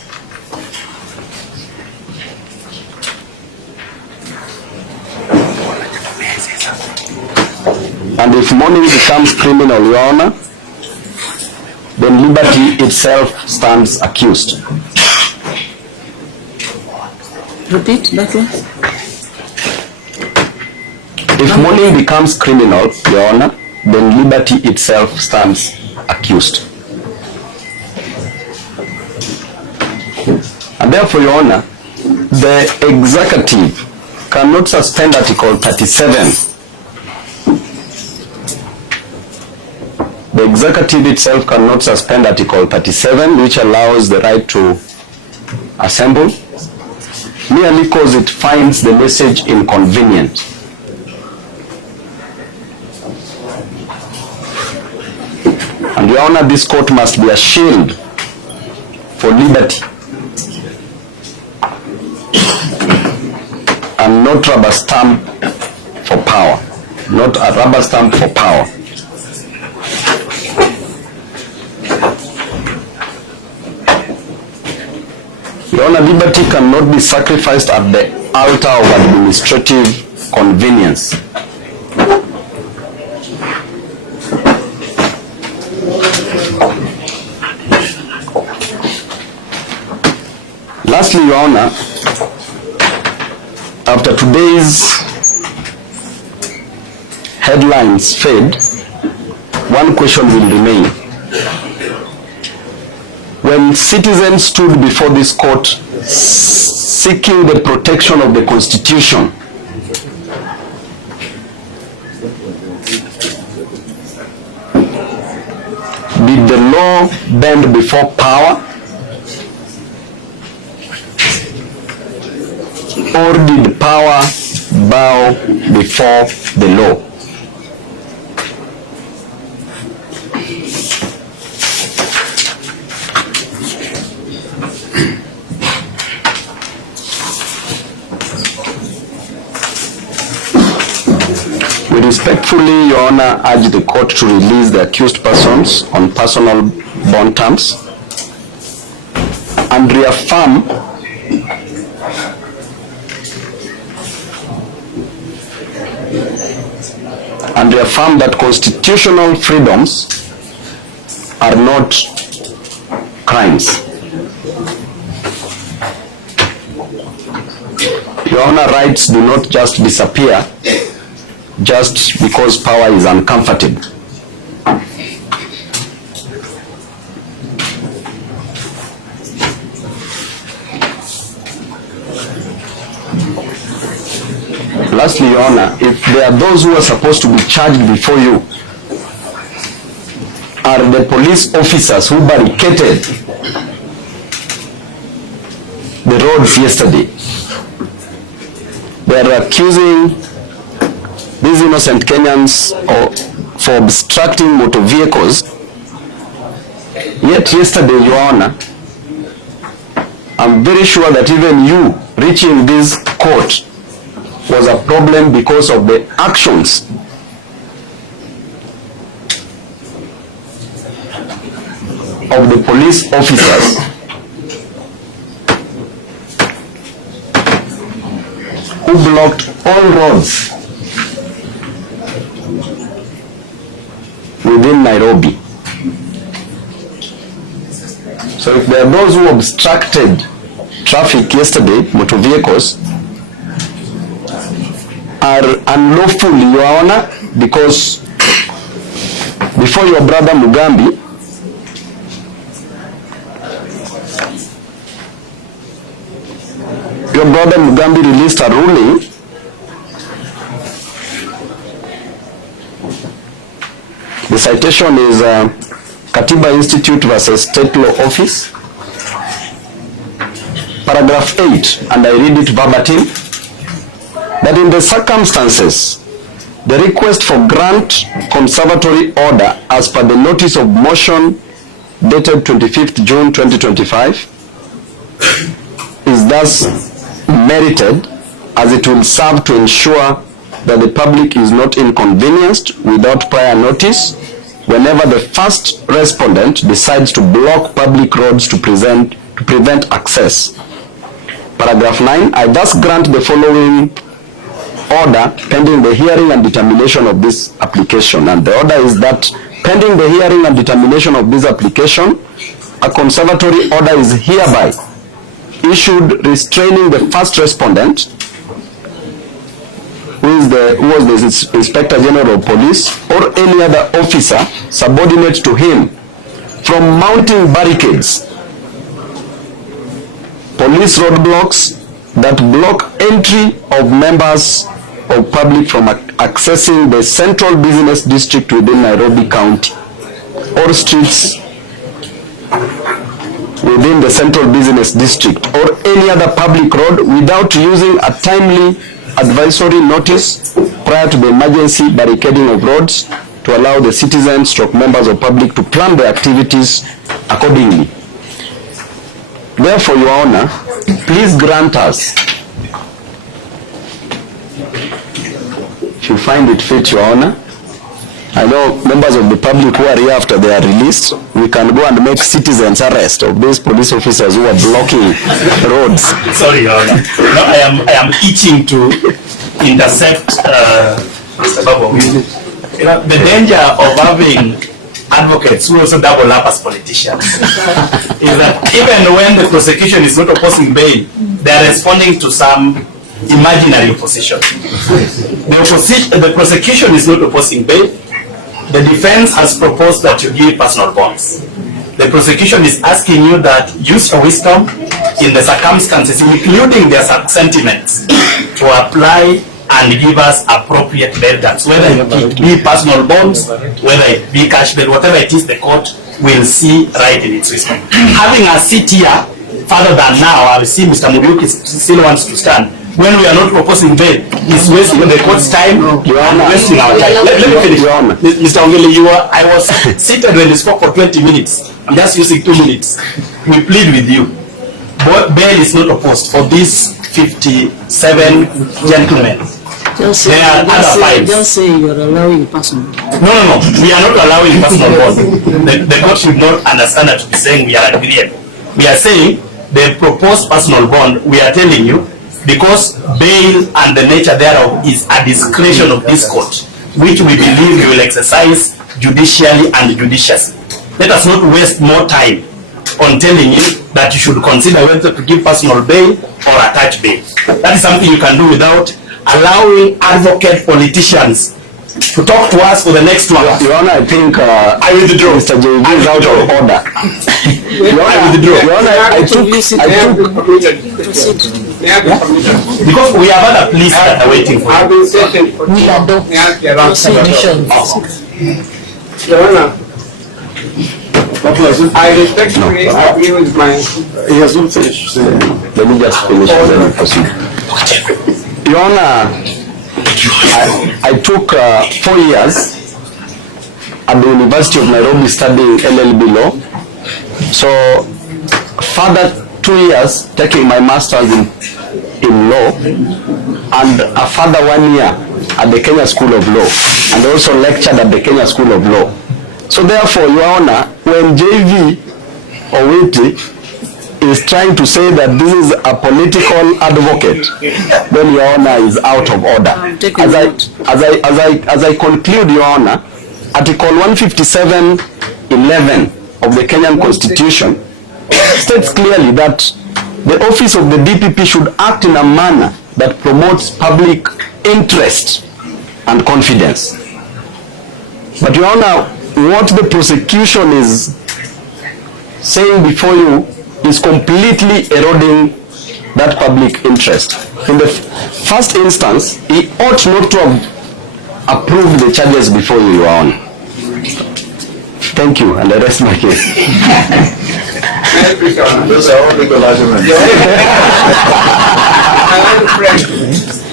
And if mourning becomes criminal, Your Honor, then liberty itself stands accused. Repeat that one. If mourning becomes criminal, Your Honor, then liberty itself stands accused. And therefore, Your Honor, the executive cannot suspend Article 37. The executive itself cannot suspend Article 37, which allows the right to assemble, merely because it finds the message inconvenient. And Your Honor, this court must be a shield for liberty and not rubber stamp for power. Not a rubber stamp for power. Your Honor, liberty cannot be sacrificed at the altar of administrative convenience. Lastly, Your Honor, after today's headlines fade, one question will remain. When citizens stood before this court seeking the protection of the Constitution, did the law bend before power? Or did power bow before the law? We respectfully, Your Honor, urge the court to release the accused persons on personal bond terms and reaffirm that constitutional freedoms are not crimes. Your Honor, rights do not just disappear just because power is uncomfortable. Lastly, Your Honor, if there are those who are supposed to be charged before you are the police officers who barricaded the roads yesterday, they are accusing these innocent Kenyans for obstructing motor vehicles. Yet yesterday, Your Honor, I'm very sure that even you reaching this court was a problem because of the actions of the police officers who blocked all roads within Nairobi. So if there are those who obstructed traffic yesterday, motor vehicles, are unlawful, Your Honor, because before your brother Mugambi, released a ruling the citation is Katiba Institute versus State Law Office, paragraph 8, and I read it verbatim, that in the circumstances, the request for grant conservatory order as per the notice of motion dated 25th June 2025 is thus merited, as it will serve to ensure that the public is not inconvenienced without prior notice whenever the first respondent decides to block public roads to prevent access. Paragraph 9, I thus grant the following order pending the hearing and determination of this application. And the order is that pending the hearing and determination of this application, a conservatory order is hereby issued restraining the first respondent, who was the Inspector General of Police or any other officer subordinate to him, from mounting barricades, police roadblocks that block entry of members of public from accessing the central business district within Nairobi County, or streets within the central business district, or any other public road without using a timely advisory notice prior to the emergency barricading of roads to allow the citizens / members of public to plan their activities accordingly. Therefore, Your Honor, please grant us, if you find it fit, Your Honor. I know members of the public who are here after they are released, we can go and make citizens arrest of these police officers who are blocking roads. Sorry, Your Honor. No, I am itching to intercept Mr. Babu. You know, the danger of having advocates who also double up as politicians is that even when the prosecution is not opposing bail, they are responding to some imaginary opposition. The prosecution is not opposing bail. The defense has proposed that you give personal bonds. The prosecution is asking you that use your wisdom in the circumstances, including their sentiments, to apply and give us appropriate bail terms, whether it be personal bonds, whether it be cash bail, whatever it is, the court will see right in its wisdom. Having a seat here, further than now, I see Mr. Muriuki still wants to stand. When we are not proposing bail, it's wasting the court's time and wasting our time. Let me finish. Mr. Ongele, I was seated when you spoke for 20 minutes. I'm just using 2 minutes. We plead with you. Bail is not opposed for these 57 gentlemen. Just say you're allowing personal. No. We are not allowing personal bond. The court should not understand that to be saying we are agreeable. We are saying the proposed personal bond, we are telling you, because bail and the nature thereof is a discretion of this court, which we believe we will exercise judicially and judiciously. Let us not waste more time on telling you that you should consider whether to give personal bail or attach bail. That is something you can do without allowing advocate politicians to talk to us for the next 2 hours. Your Honor, I think I withdraw. Mr. JV is out of order. Your Honor, I withdraw. Your Honor, I took because we have other police that are waiting for I've you. been sitting for We adopt Your Honor, I respectfully agree with my... He has not finished. Let me just finish and then proceed. Your Honor, I took 4 years at the University of Nairobi studying LLB law. So further 2 years taking my master's in law, and a further 1 year at the Kenya School of Law, and also lectured at the Kenya School of Law. So therefore, Your Honor, when JV Owiti is trying to say that this is a political advocate, then Your Honor is out of order. As I conclude, Your Honor, Article 157(11) of the Kenyan Constitution states clearly that the office of the DPP should act in a manner that promotes public interest and confidence. But Your Honor, what the prosecution is saying before you is completely eroding that public interest. In the first instance, he ought not to have approved the charges before you, Your Honor. Thank you, and I rest my case.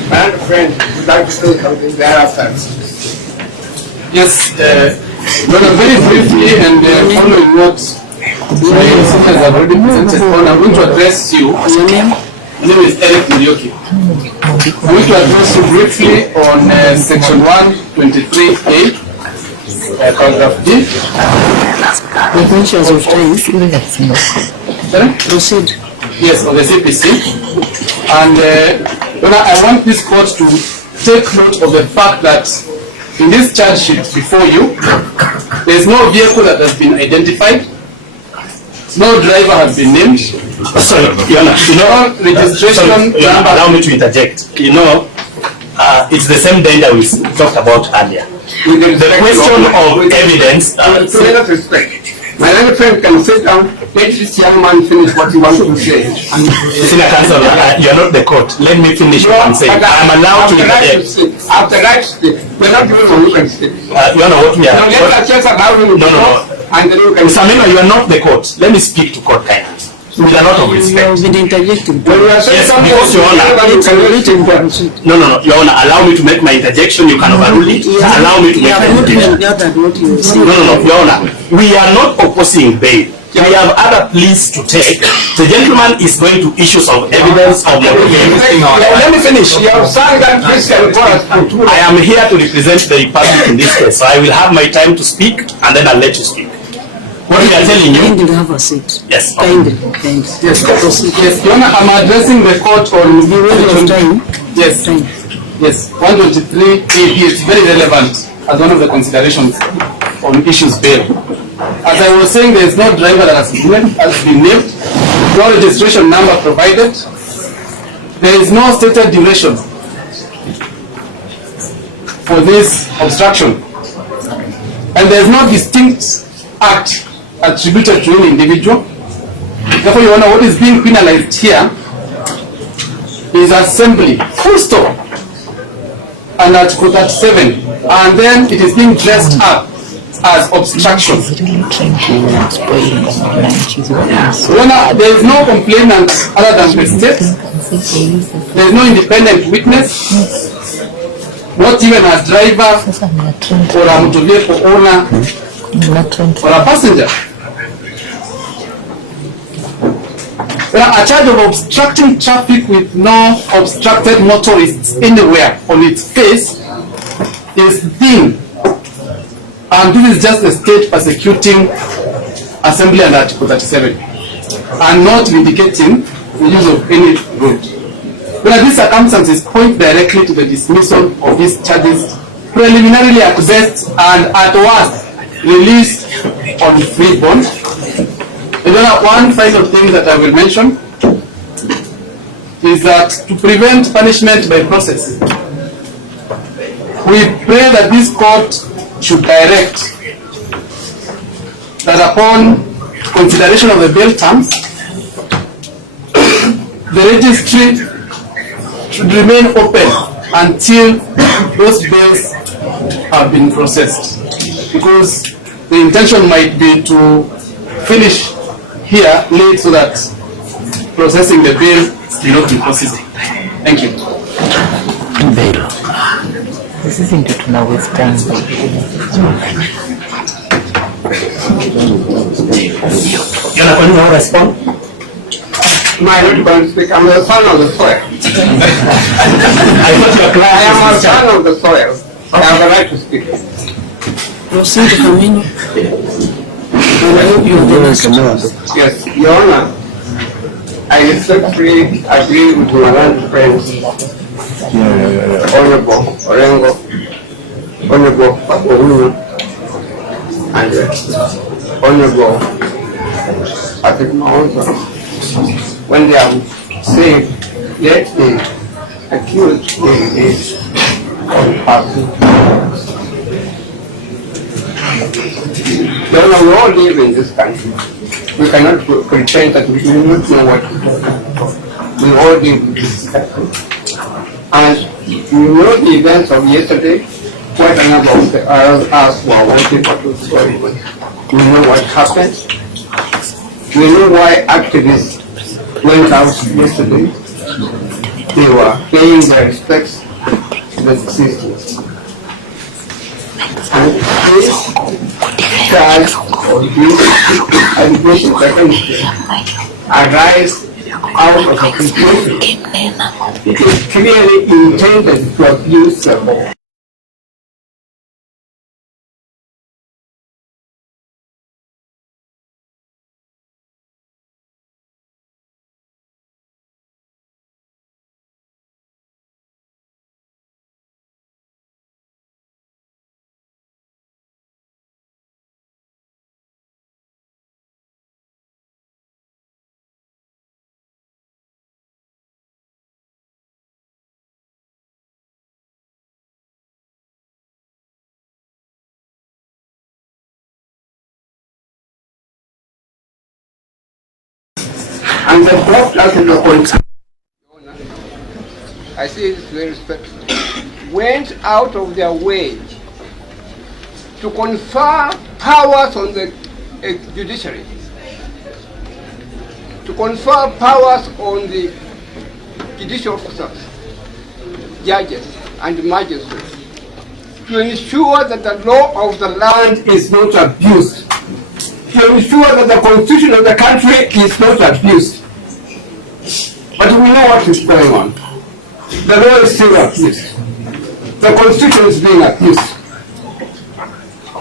My old friend would like to say something thereafter. Yes, very briefly and following what the seniors have already presented on, I'm going to address you. My name is Eric Murioki. I'm going to address you briefly on section 123A, paragraph D. With mentions of time. Proceed. Yes, on the CPC. And I want this court to take note of the fact that in this charge sheet before you, there is no vehicle that has been identified, no driver has been named. Sorry, Your Honor, registration number. Allow me to interject. It's the same danger we talked about earlier. The question of evidence. My other friend can sit down, let this young man finish what he wants to say. Senior counsel, you are not the court. Let me finish what I'm saying. I'm allowed to interject. After right to speak. We're not giving one you can speak. You know what we are. No, let us just allow him to talk, and then you can. Samina, you are not the court. Let me speak to court kindly. With a lot of respect. You have been interjecting. When we are saying Yes, something, because Your Honor, no, Your Honor, allow me to make my interjection. You can overrule it. Allow me to make my interjection. No, Your Honor, we are not opposing bail. We have other pleas to take. The gentleman is going to issue some evidence of the let me finish. You have signed that Christian chorus. I am here to represent the Republic in this case, so I will have my time to speak, and then I'll let you speak. What we are telling you. Kindly have a seat. Yes. Kindly. Yes, Your Honor, I'm addressing the court on time. Yes. Yes, 123 is very relevant as one of the considerations on issues bail. As I was saying, there is no driver that has been named, no registration number provided, there is no stated duration for this obstruction, and there is no distinct act attributed to any individual. Therefore, Your Honor, what is being penalized here is assembly, full stop, and Article 37, and then it is being dressed up as obstruction. Your Honor, there is no complainant other than the state. There is no independent witness, not even a driver or a motor vehicle owner or a passenger. A charge of obstructing traffic with no obstructed motorists anywhere on its face is thin, and this is just the state persecuting assembly under Article 37 and not vindicating the use of any road. But these circumstances point directly to the dismissal of these charges preliminarily at best and at worst released on free bond. One final thing that I will mention is that to prevent punishment by process, we pray that this court should direct that upon consideration of the bail terms, the registry should remain open until those bails have been processed, because the intention might be to finish here late so that processing the bail will not be possible. Thank you. Bail. This is into to now with time. You're not going to respond? My not going to speak. I'm the son of the soil. I thought you were I am a son of the soil. I have the right to speak. Proceed, Owino. Yes, Your Honor. I respectfully agree with my learned friends, Honorable Orengo, Honorable Babu, and Honorable when they have said, let the accused is we all live in this country. We cannot pretend that we do not know what to do. We all live in this country. And you know the events of yesterday, quite a number of us who are waiting for the story. We know what happened. We know why activists went out yesterday. They were paying their respects to the deceased. And this charge or this allegation against them arise out of a situation. It is clearly intended to abuse the law. And the court, as in the concern, I say this very respectfully, went out of their way to confer powers on the judiciary, to confer powers on the judicial officers, judges, and magistrates, to ensure that the law of the land is not abused, to ensure that the constitution of the country is not abused. But we know what is going on. The law is still abused. The constitution is being abused.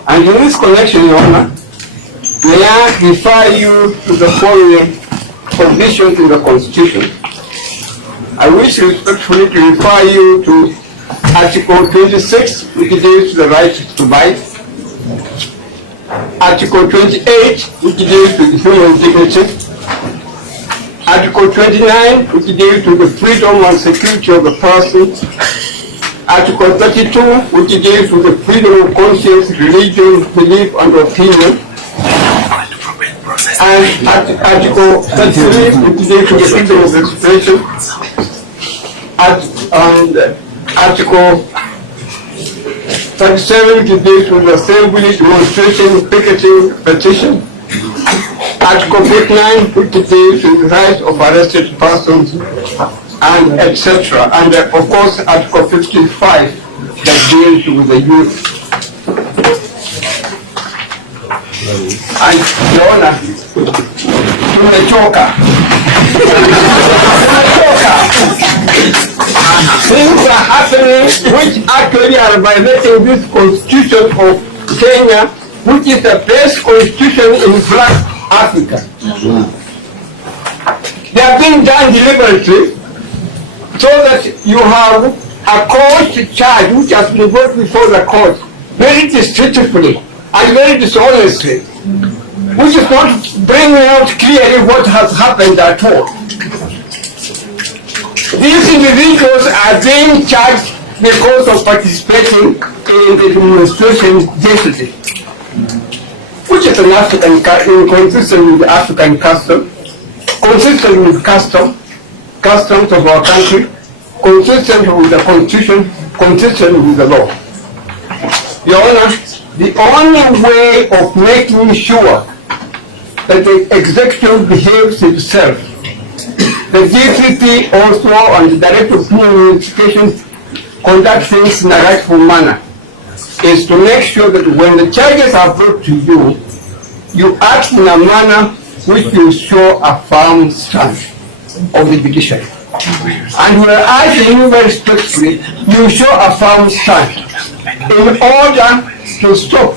And in this connection, Your Honor, may I refer you to the following provisions in the constitution. I wish respectfully to refer you to Article 26, which deals with the right to buy. Article 28, which deals with human dignity. Article 29, which deals with the freedom and security of the person. Article 32, which deals with the freedom of conscience, religion, belief, and opinion. And Article 33, which deals with the freedom of expression. And Article 37, which deals with assembly, demonstration, picketing, petition. Article 59, which deals with the rights of arrested persons, and etc. And of course, Article 55, that deals with the youth. And Your Honor, tumechoka. Things are happening which actually are violating this constitution of Kenya, which is the best constitution in Black Africa. They are being done deliberately so that you have a court charge which has been brought before the court very destructively and very dishonestly, which is not bringing out clearly what has happened at all. These individuals are being charged because of participating in the demonstration yesterday, which is an African, consistent with the African custom, consistent with customs of our country, consistent with the constitution, consistent with the law. Your Honor, the only way of making sure that the executive behaves itself, the DPP also and the Director of Criminal Investigation conduct things in a rightful manner, is to make sure that when the charges are brought to you, you act in a manner which will show a firm stance of the judiciary. And we are asking you very strictly, you show a firm stance in order to stop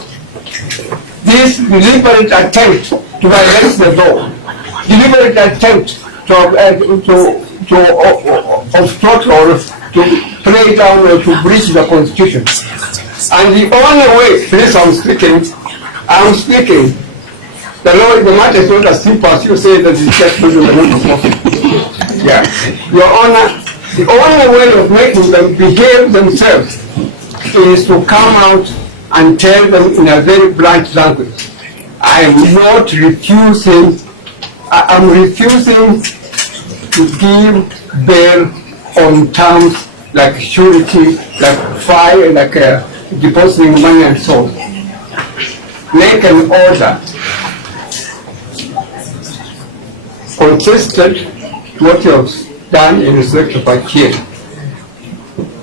this deliberate attempt to violate the law, deliberate attempt obstruct or to play down or to breach the Constitution. And the only way, please, I'm speaking. The matter is not as simple as you say that it's just put in the name of office. Yeah. Your Honor, the only way of making them behave themselves is to come out and tell them in a very blunt language, I am not refusing, I am refusing to give bail on terms like surety, like fire, like depositing money and so on. Make an order consistent to what you have done in respect of a kid.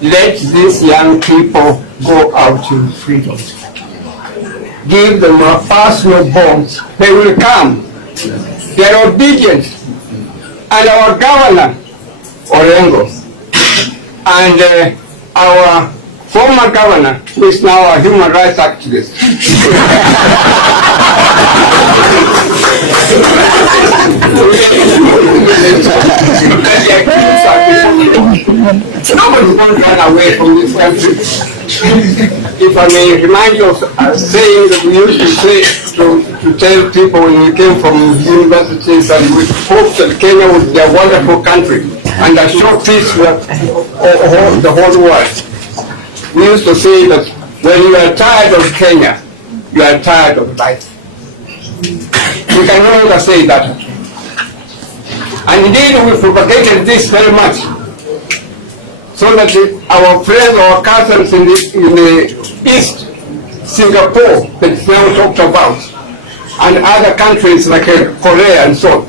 Let these young people go out in freedom. Give them a personal bond. They will come. They are obedient. And our governor, Orengo, and our former governor, who is now a human rights activist, nobody won't run away from this country. If I may remind you of saying that we used to say to tell people when we came from universities that we hoped that Kenya would be a wonderful country and a short peace with the whole world. We used to say that when you are tired of Kenya, you are tired of life. We can no longer say that. And indeed, we propagated this very much, so that our friends, our cousins in the East, Singapore, that's now talked about, and other countries like Korea and so on,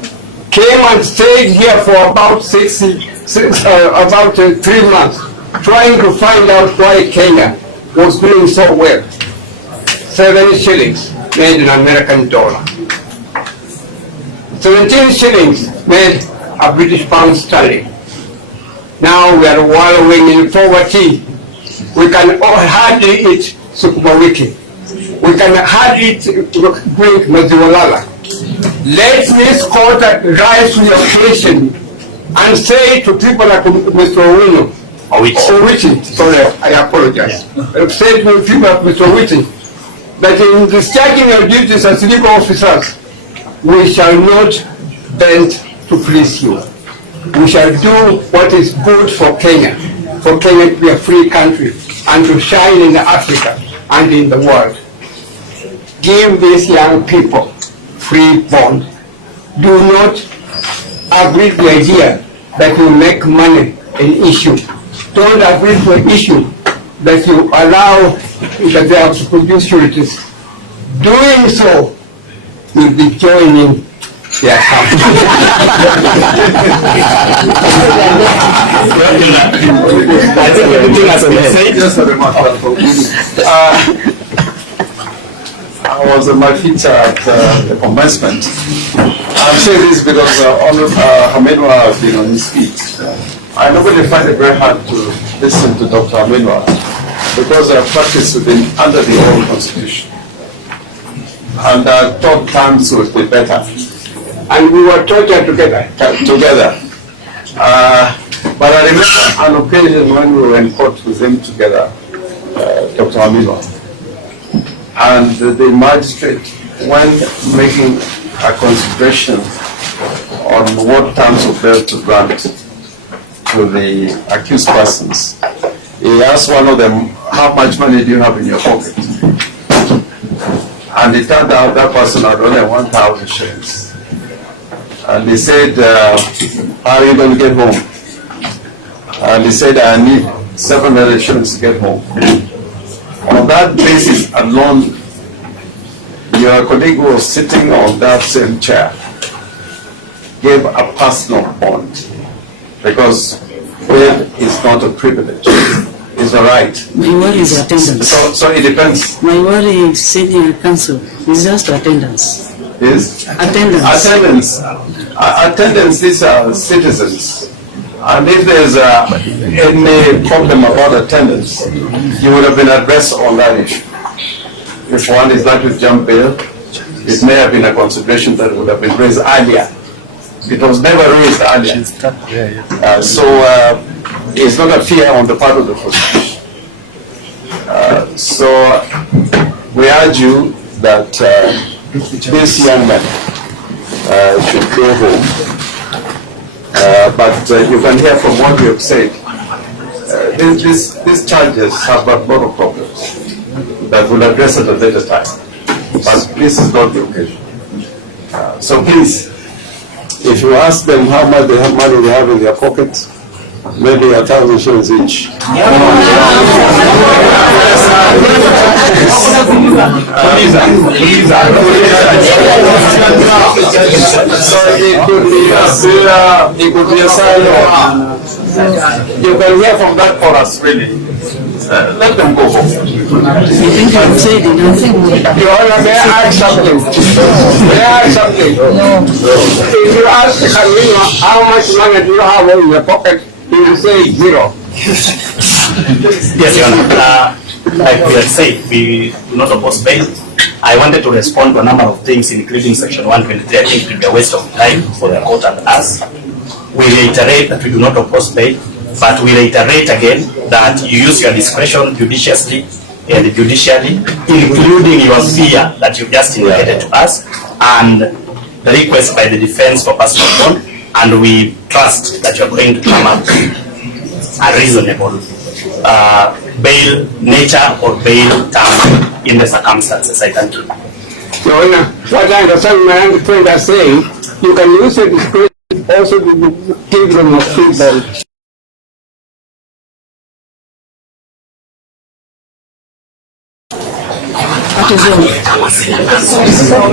came and stayed here for about 3 months, trying to find out why Kenya was doing so well. 7 shillings made an American dollar. 17 shillings made a British pound sterling. Now we are wallowing in poverty. We can hardly eat sukuma wiki. We can hardly drink maziwalala. Let this court rise to the occasion and say to people like Mr. Owino, sorry, I apologize. Say to people like Mr. Owino that in discharging our duties as legal officers, we shall not bend to please you. We shall do what is good for Kenya to be a free country and to shine in Africa and in the world. Give these young people free bond. Do not agree to the idea that you make money an issue. Don't agree to an issue that you allow that they have to produce sureties. Doing so will be joining their company. I think everything has been said. Just a remark. I was my feature at the commencement. I'm saying this because Hamenwa has been on his feet. I normally find it very hard to listen to Dr. Hamenwa because I practice within under the old constitution. And I thought times would be better. And we were tortured together. But I remember an occasion when we were in court with him together, Dr. Hamenwa. And the magistrate, when making a consideration on what terms of bail to grant to the accused persons, he asked one of them, how much money do you have in your pocket? And it turned out that person had only 1,000 shillings. And he said, how are you going to get home? And he said, I need 700 shillings to get home. On that basis alone, your colleague who was sitting on that same chair gave a personal bond, because bail is not a privilege, it's a right. My worry is attendance. So it depends. My worry, senior counsel, is just attendance. Yes? Attendance. Attendance, these are citizens. And if there's any problem about attendance, you would have been addressed on that issue. If one is like to jump bail, it may have been a consideration that would have been raised earlier It was never raised earlier. So it's not a fear on the part of the prosecution. So we urge you that this young man should go home. But you can hear from what you have said, these charges have a lot of problems that we'll address at a later time. But this is not the occasion. So please, if you ask them how much money they have in their pockets, maybe 1,000 shillings each. So it could be a sign of, you can hear from that chorus really. Let them go home. You Honor, may I add something? May I add something? If you ask Carmino how much money do you have in your pocket, he will say zero. Yes, Your Honor. Like we have said, we do not oppose bail. I wanted to respond to a number of things, including Section 123. I think it will be a waste of time for the court and us. We reiterate that we do not oppose bail, but we reiterate again that you use your discretion judiciously and judicially, including your fear that you just indicated to us, and the request by the defense for personal bond, and we trust that you're going to come up a reasonable bail nature or bail term in the circumstances. I thank you. Your Honor, what I understand my friend are saying, you can use your discretion also to give them a free ball. What is wrong?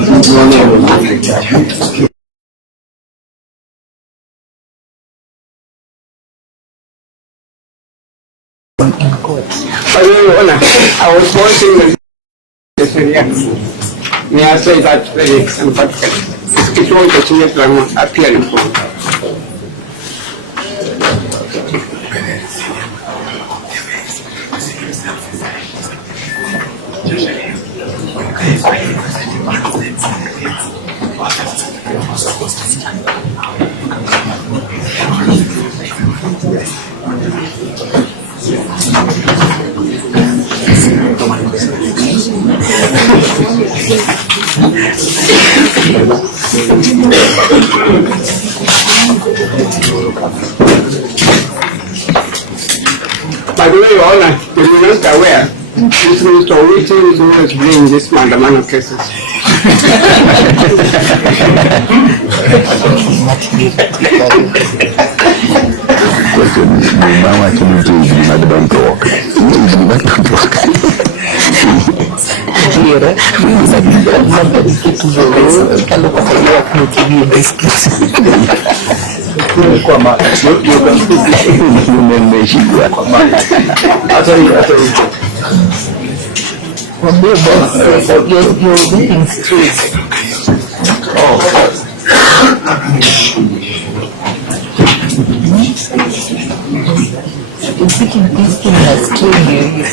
Your Honor, I was pointing the may I say that very emphatically. It won't continue to appear in court. By the way, Your Honor, if you're not aware, this Mr. Owino is always bringing this mandamano cases. You're getting straight. You're thinking this thing has trained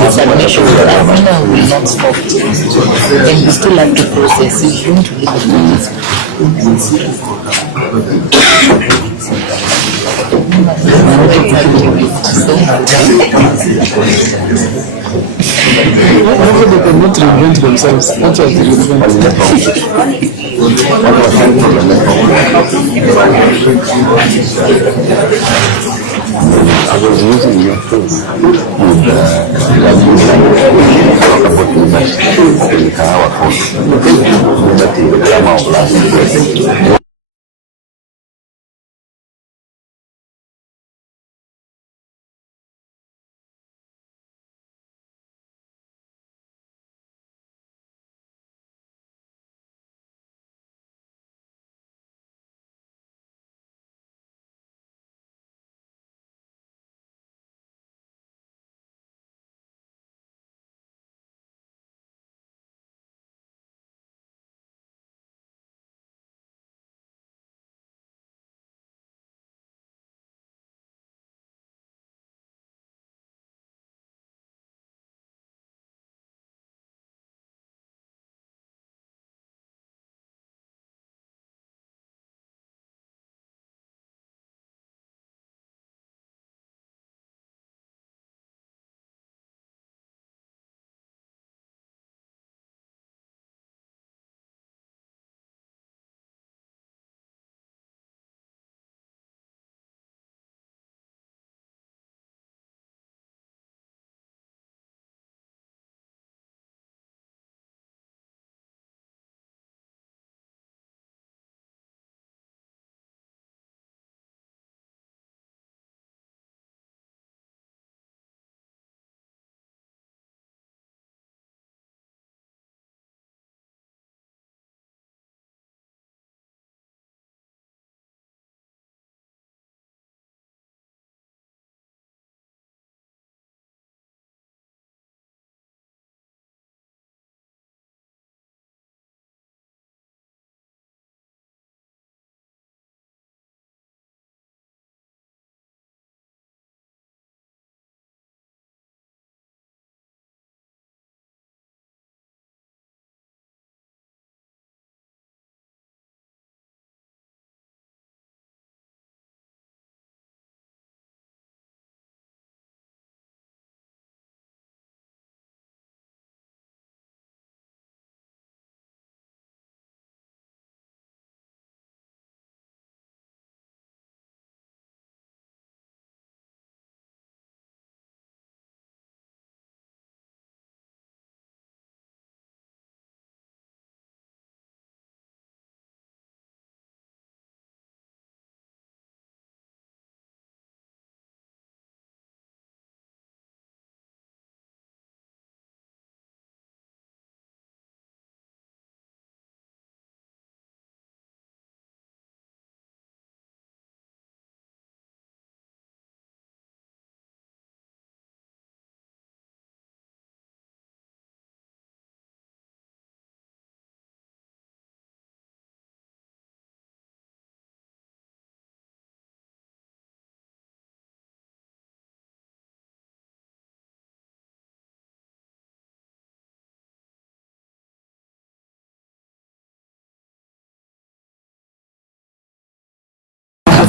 Examination will not stop. And we still have to process it. Don't leave They cannot reinvent themselves. That's what they I was using your phone with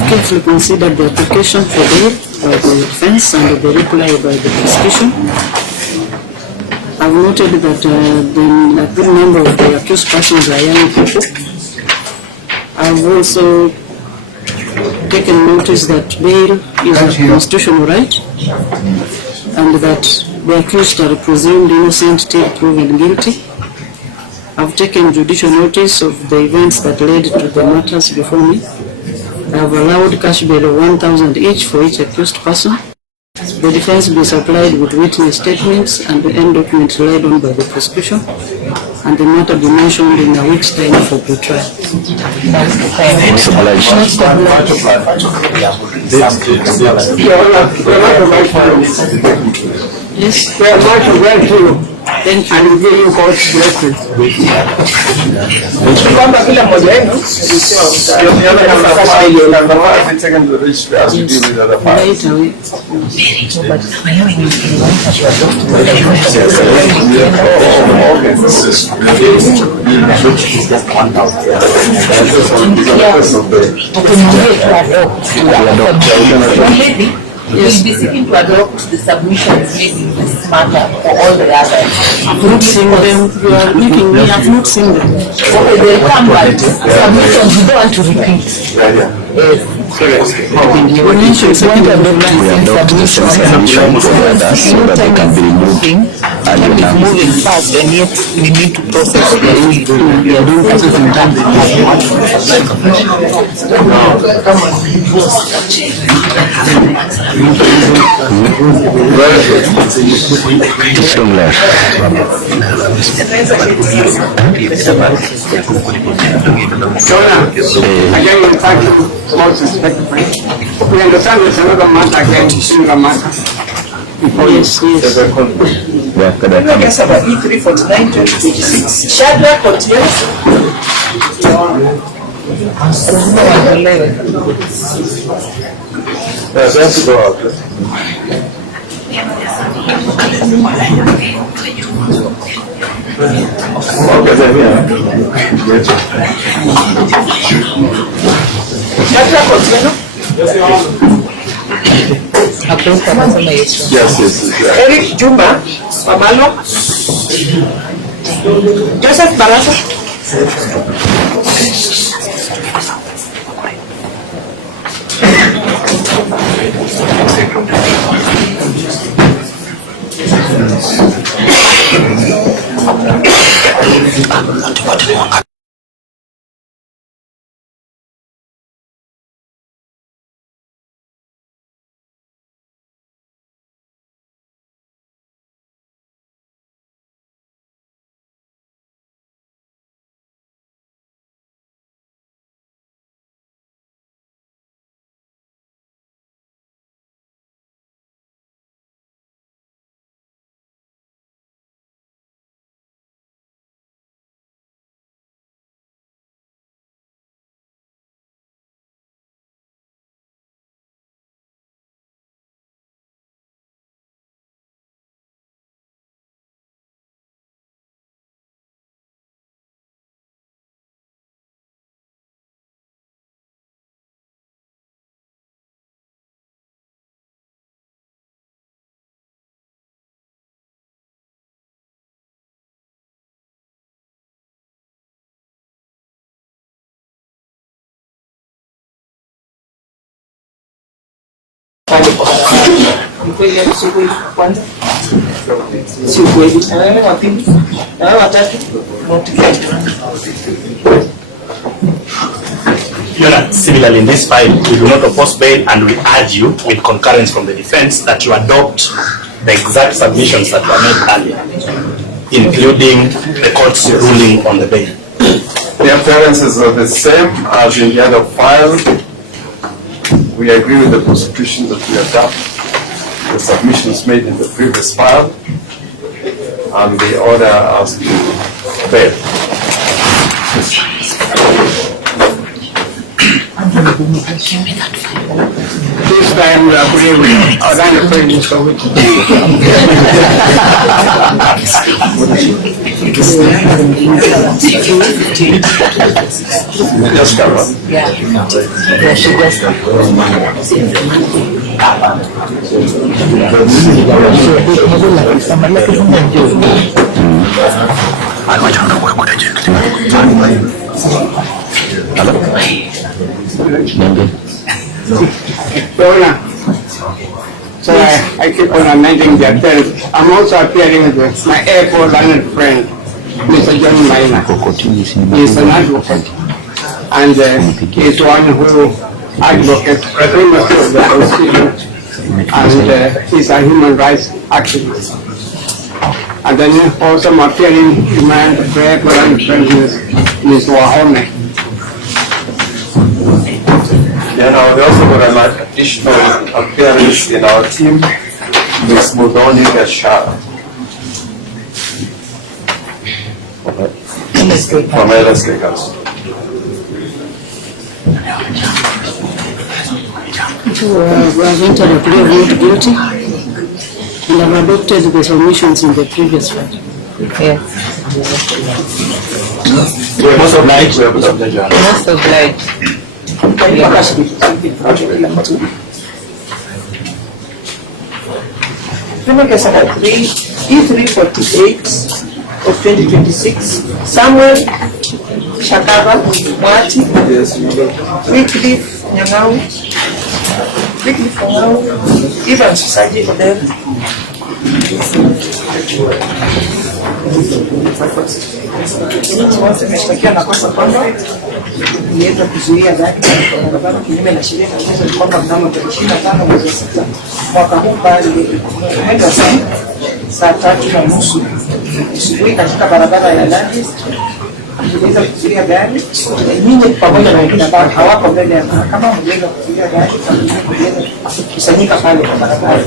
carefully considered the application for bail by the defense and the reply by the prosecution. I've noted that a good number of the accused persons are young people. I've also taken notice that bail is a constitutional right and that the accused are presumed innocent till proven guilty. I've taken judicial notice of the events that led to the matters before me. I have allowed cash bail of 1,000 each for each accused person. The defense will be supplied with witness statements and the end documents relied on by the prosecution, and the matter be mentioned in a week's time for pre-trial. Yes. Thank you. I will give you God's blessing. Kwamba kila mmoja wenu Yes. We'll be seeking to adopt the submissions made in this matter for all the others. I've not seen them. You are making me. I've not seen them. Okay, they'll come, but submissions you don't want to repeat. Yes. You mentioned second and we adopt the submissions so that they can be removed moving fast, and yet we need to process the ruling. We are doing process in time. Again, in fact, most respectfully, we understand there's another matter again, similar matter. Yes, yes. Yes, about E349 2026. Shadrach continues. That's go out. Okay, then, yeah. Shadrach continues. Yes. Eric Juma, Pamalo, Joseph Barasa. Similarly, in this file, we do not oppose bail, and we urge you, with concurrence from the defense, that you adopt the exact submissions that were made earlier, including the court's ruling on the bail. The appearances are the same as in the other file. We agree with the prosecution that we adopt the submissions made in the previous file and the order as to bail. This time we agree with Orengo previous Just cover. So I keep on amending the appearance. I'm also appearing with my airport learned friend, Mr. John Maina. He's an advocate, and he's one who advocates pretty much of the Constitution, and he's a human rights activist. And then also I'm appearing in my airport learned friend, Ms. Wahome. Then I would also got an additional appearance in our team, Ms. Mudoni Gashara. From LSK Council. We have entered a plea of not guilty and have adopted the submissions in the previous file. Yes. Most obliged. Most obliged. E348 of 2026, Samuel Shakava Mwati, Wycliffe Nyang'au, Ivan Saji Odem, Nimeshtakiwa na kosa kwamba niweza kuzuia gari kwa barabara kinyume na sheria kabisa, ni kwamba mnamo tarehe 25 mwezi wa 6 mwaka huu pale mwendo wa saa 3:30 asubuhi katika barabara ya Genz mliweza kuzuia gari, nyinyi pamoja na wengine ambao hawako mbele ya mahakama mliweza kuzuia gari na mliweza kusanyika pale kwa barabara.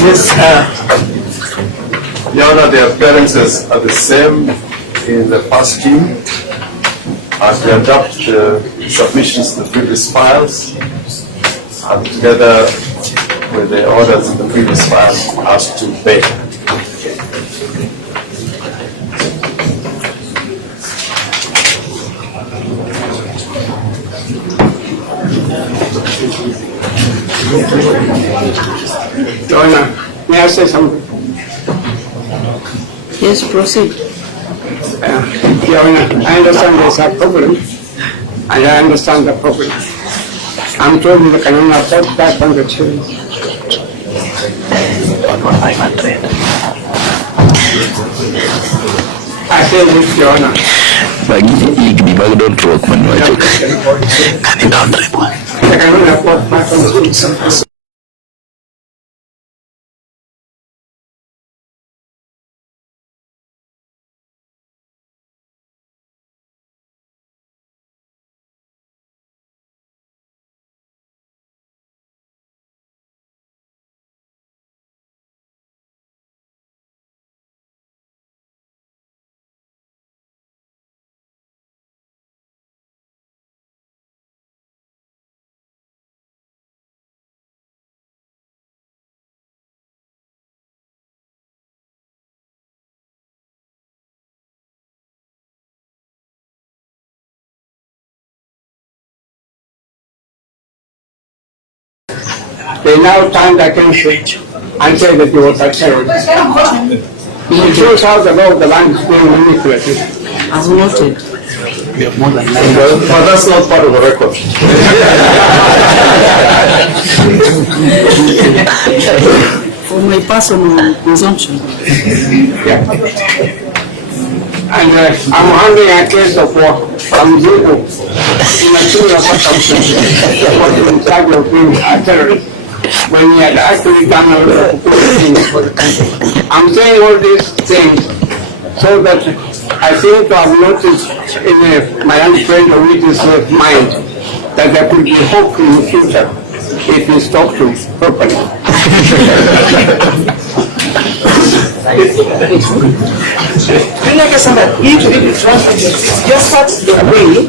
Yes, Your Honor, the appearances are the same in the first scheme. As we adopt the submissions to the previous files, and together with the orders in the previous file, asked to pay. Your Honor, may I say something? Yes, proceed. Your Honor, I understand there's a problem, and I understand the problem. I'm told you can only afford 500 shillings. I say this, Your Honor. Don't work when you are joking. Can you don't drink one? I can only afford 500 shillings. They now turned against it and said that you were a terrorist. It shows how the law of the land is being manipulated. As noted. We have more than 9. But that's not part of the record. For my personal consumption. Yeah. And I'm handling a case of from Zico in a similar circumstance. Was in charge of being a terrorist when he had actually done a lot of good things for the country. I'm saying all these things so that I seem to have noticed in my young friend of witness mind that there could be hope in the future if he's talked to properly. Like I said, that if it is just that's the way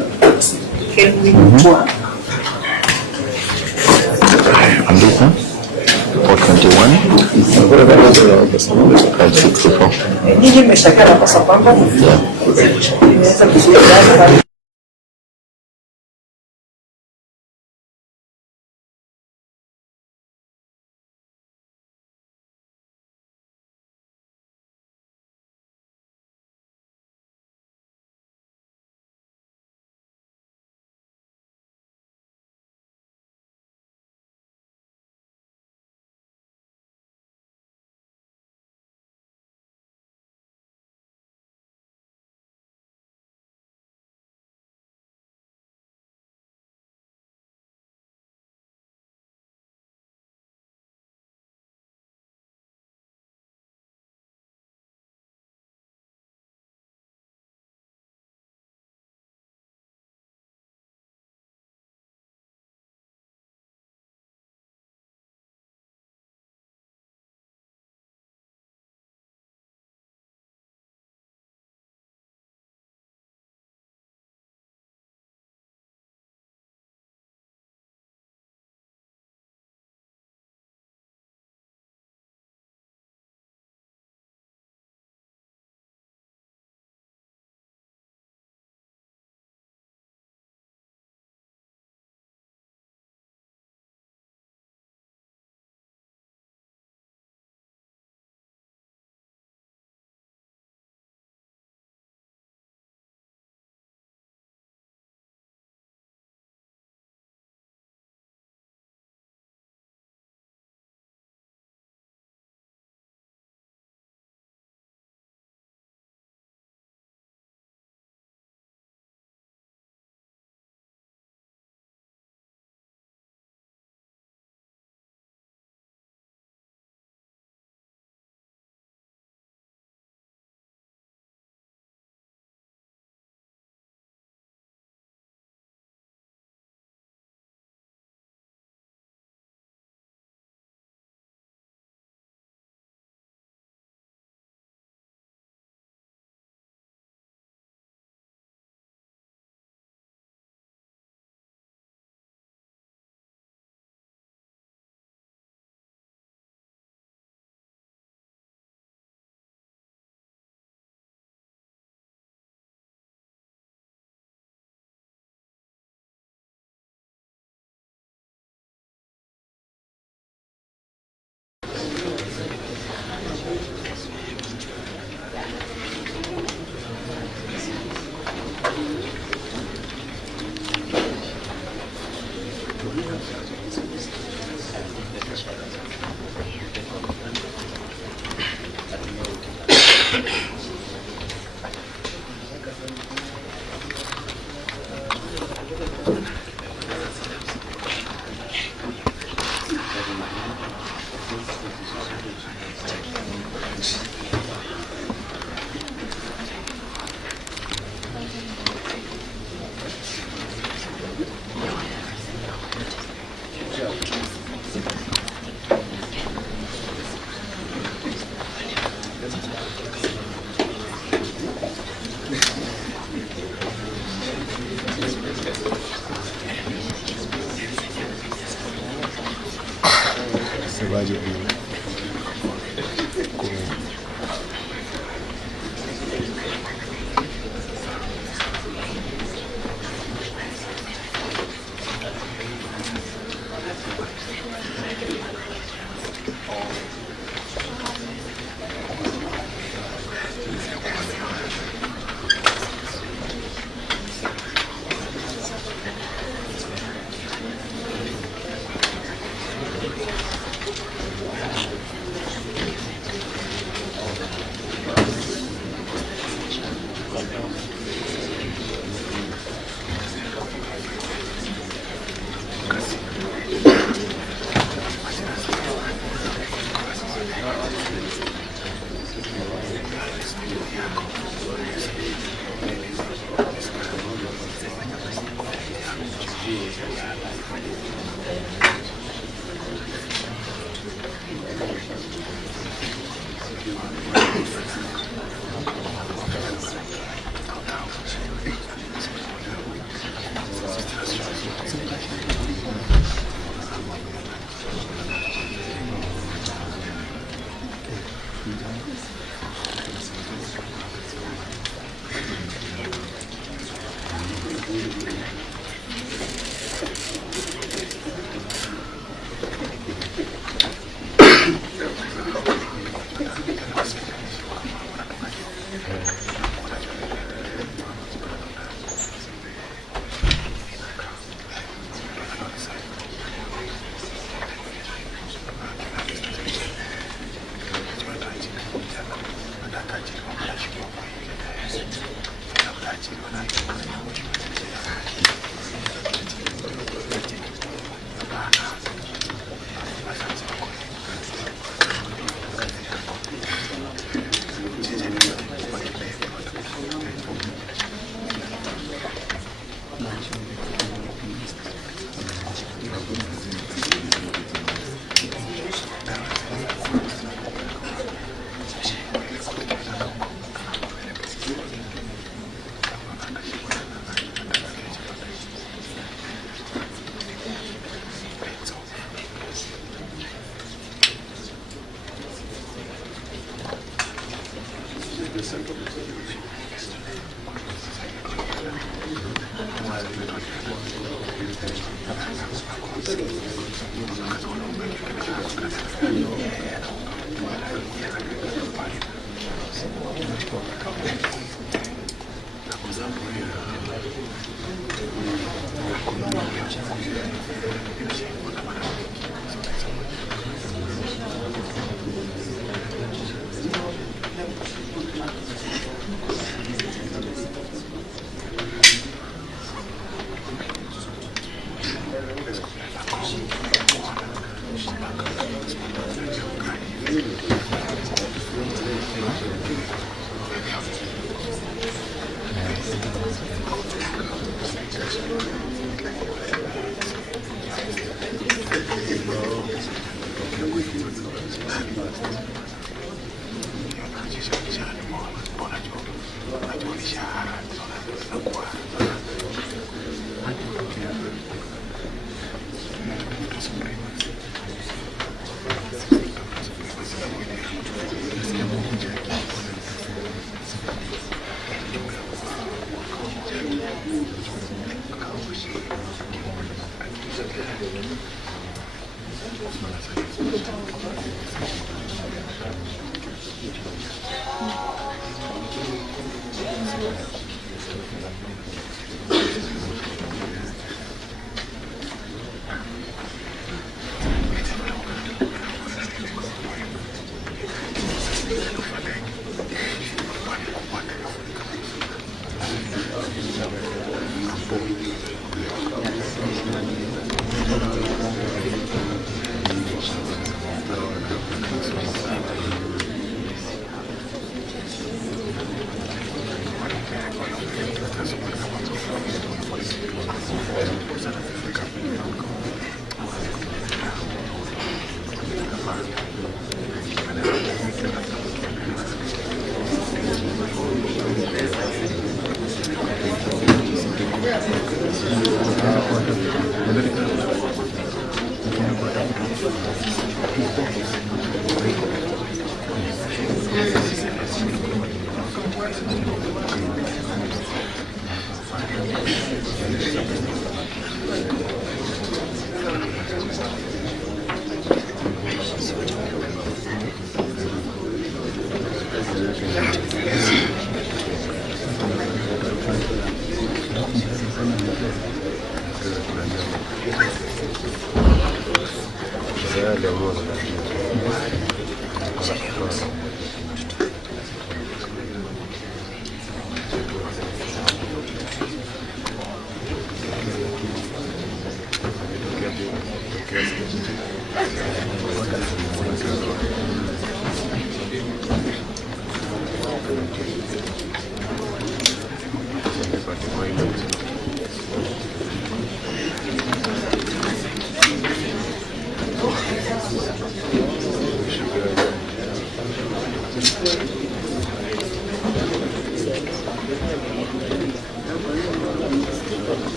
can we move on. And this one? 421. Nyinyi mmeshtakiwa na kosa kwamba imeweza kuzuia gari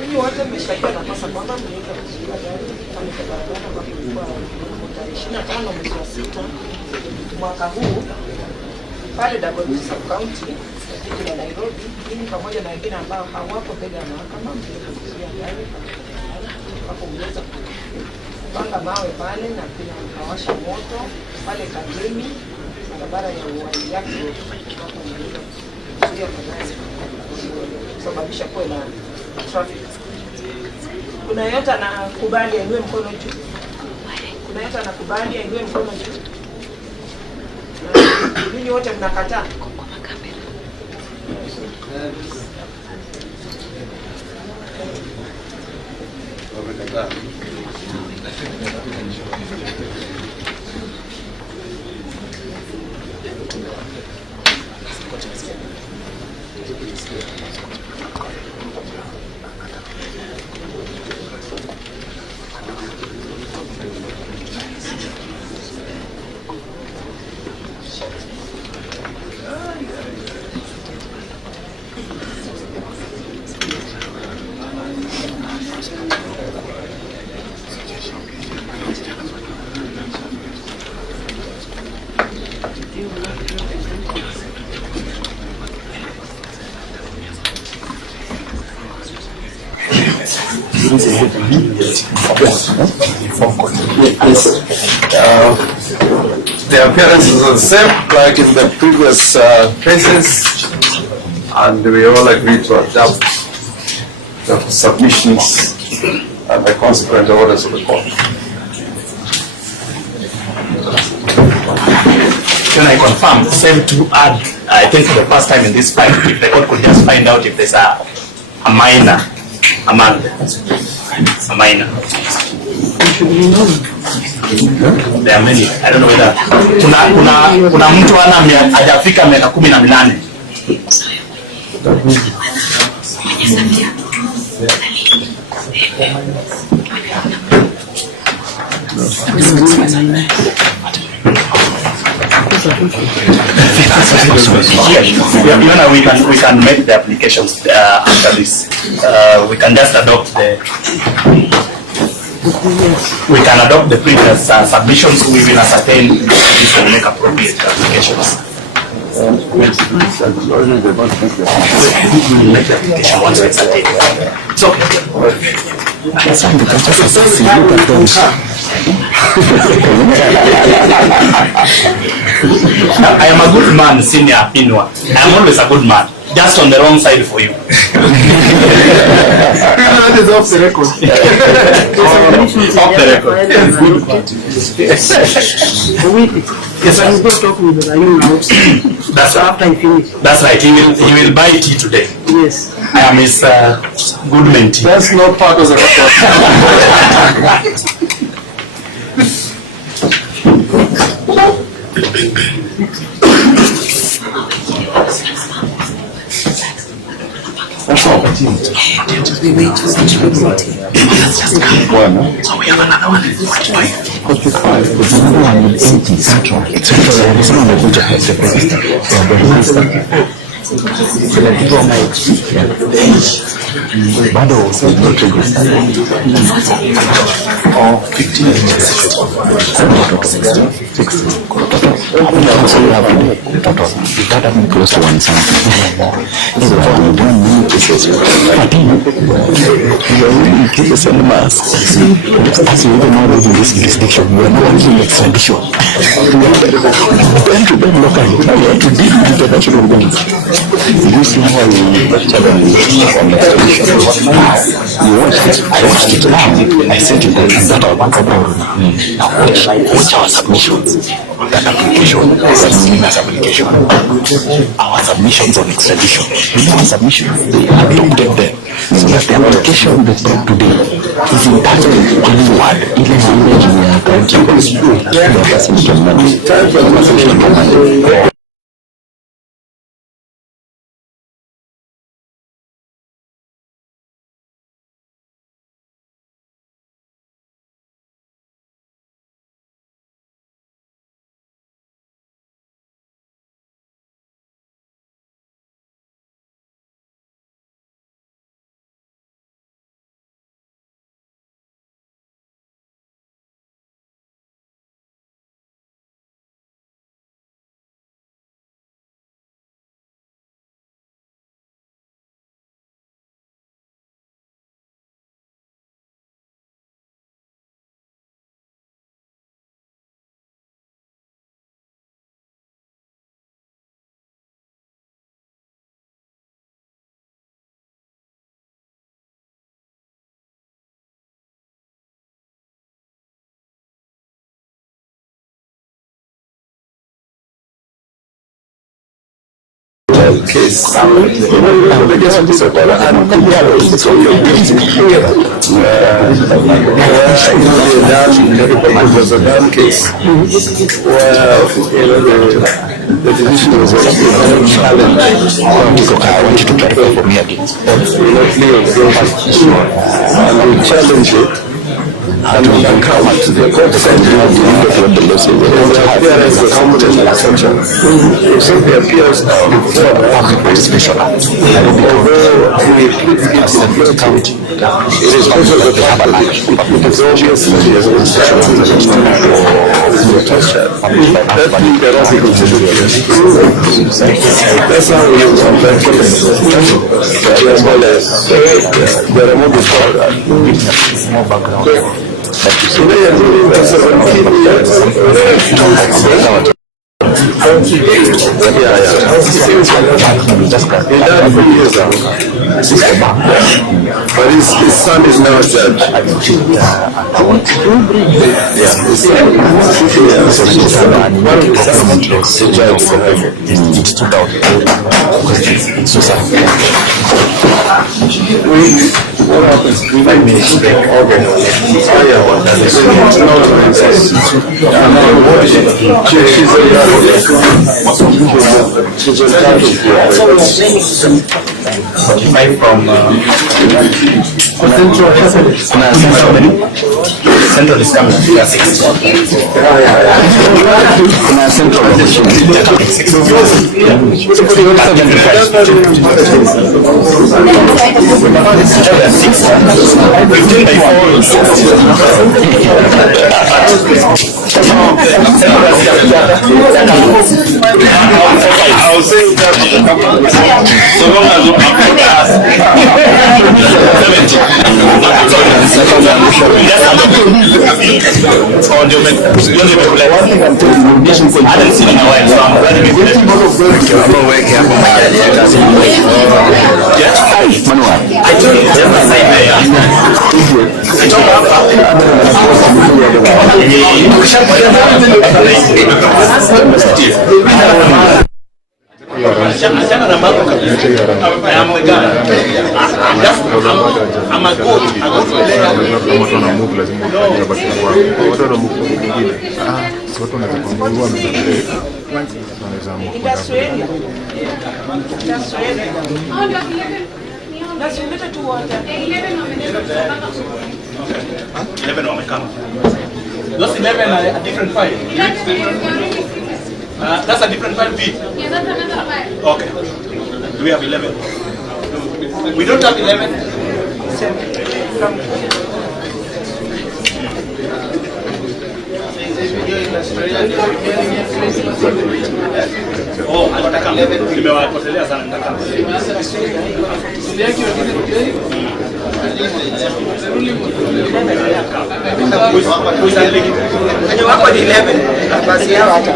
Mimi wote mmeshtakiwa na kosa kwamba mliweza kuzuia gari kama barabara kwa kulikuwa tarehe 25 mwezi wa 6 mwaka huu pale Babu Sub County jiji la Nairobi. Mimi pamoja na wengine ambao hawapo mbele ya mahakama mliweza kuzuia gari hapo, mliweza kupanga mawe pale na pia mkawasha moto pale Kagemi, barabara ya Uwaiaki hapo, mliweza kuzuia magari kusababisha kuwe na traffic. Kuna yote anakubali ainue mkono juu? Kuna yote anakubali ainue mkono juu? Ninyi wote mnakataa? Yes. The appearance is the same like in the previous cases, and we all agreed to adopt the submissions and the consequent orders of the court. Can I confirm, same to add, I think for the first time in this file, if the court could just find out if there's a minor among them. A minor. There are many. I don't know whether kuna mtu hajafika miaka 18. We can make the applications after this. We can just adopt the previous submissions. We will ascertain this and make appropriate applications. We will make the application once we ascertain. So, I am a good man, Senior Inwa. I am always a good man. Just on the wrong side for you. That is off the record. Off the record. Yes, I'm going to talk with Owino outside. That's right. After I finish. That's right. He will buy tea today. Yes. I am his good mentee. That's not part of the record. That's all. We wait for the report. One, so we have another one. 45. 45. There's another one with 80. Central. Central. It's not a good has the register. Bado not registered. Or 15. 60. So you have total. That happened close to 1 something. So we don't need cases. We are only cases and masks. As you even know in this jurisdiction, we are not using extradition. We went to them locally. Now we have to deal with international banks. You see how we challenge on extradition. You watch it. I watched it now. I sent it that our bank abroad. Now watch our submissions. That application, application. Our submissions on extradition. You know our submissions, they adopted them. So that the application they brought today is in touch with any word, even language in case. It was a dumb case. The division was a challenge. I want you to clarify for me again. And we challenge it. And we can come to the court and the laws in the appearance of competent exception. If something appears before although we plead guilty in the county, it is possible that they have a life. It is obvious that there is an instruction that plea cannot be considered guilty. That's how we use on that case. As well as there are more before that. More background. So they are doing that 17 years. But his son is now a judge. What happens if I may break organ on it? She's on charge of Central is coming. I'll say that so long as those 11 are a different file. That's a different file B. Yeah, that's another file. Okay. Do we have 11? We don't have 11. Oh, nataka nimewapotelea sana nataka. Kwenye wako ni 11. Basi hawa hata.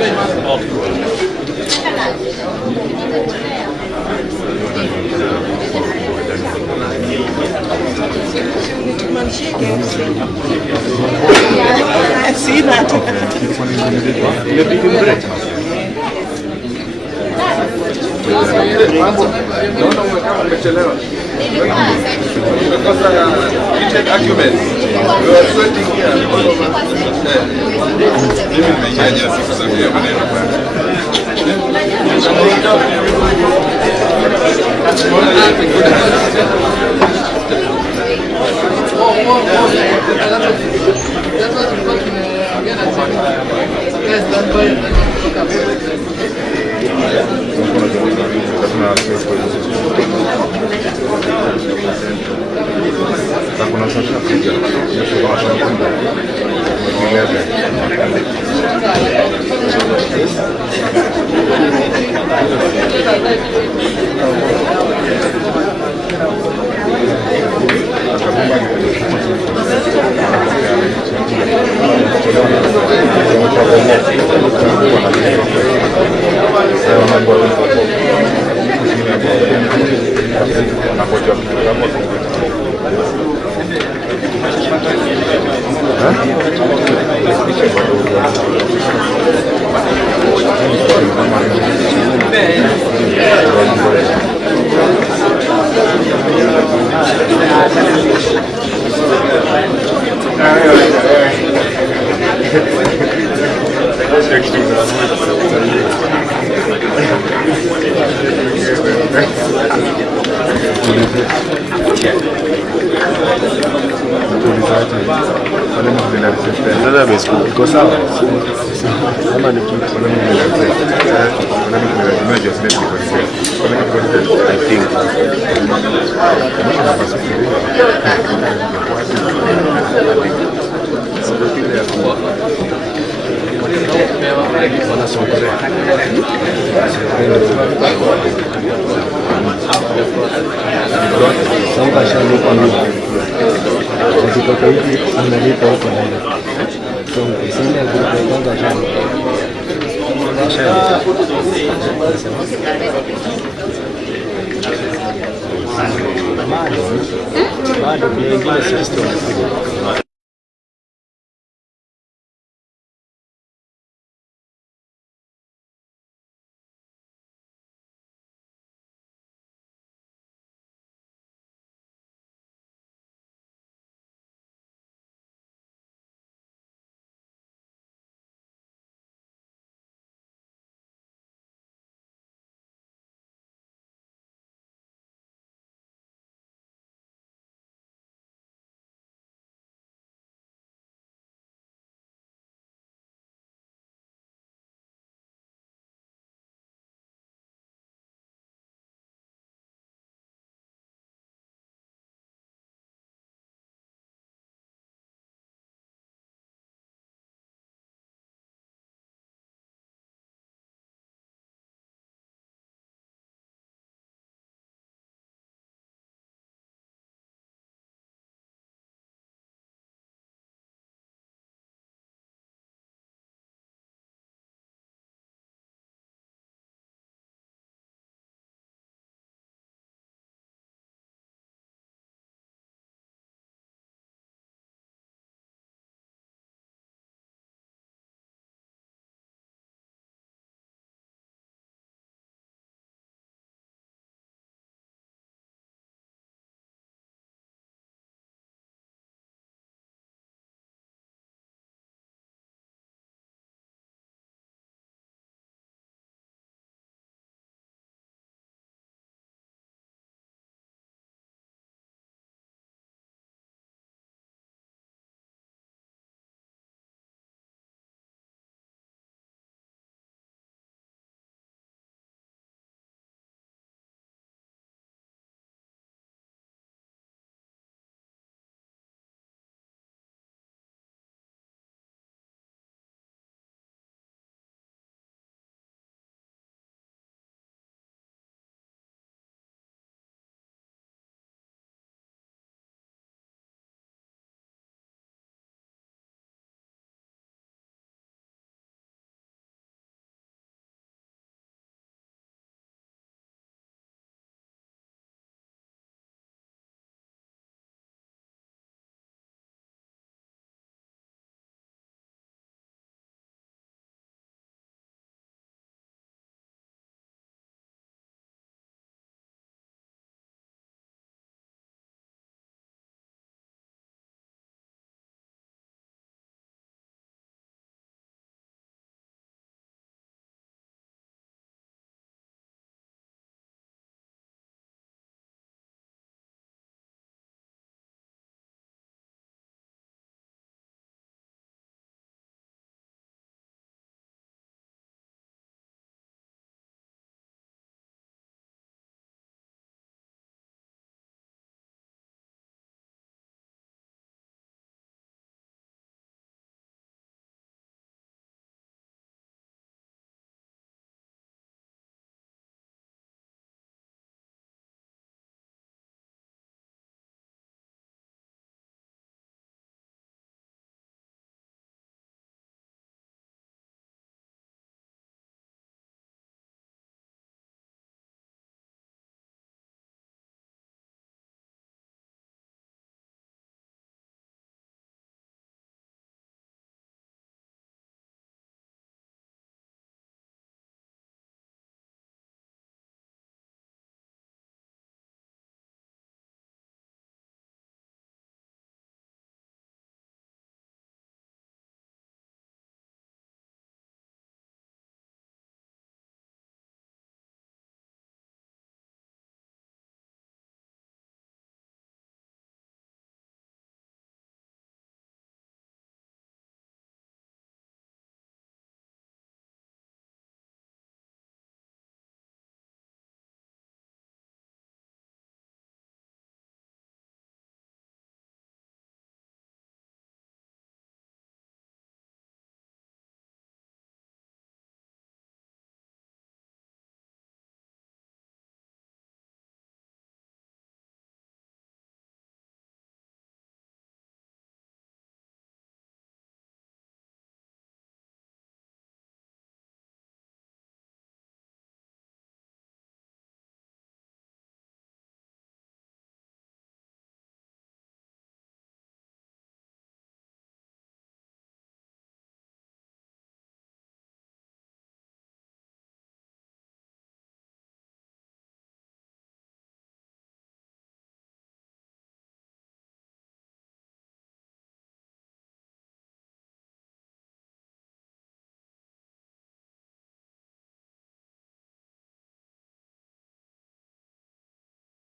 I've seen that. iko sawa kama ni kitu I think bado kuna wengine system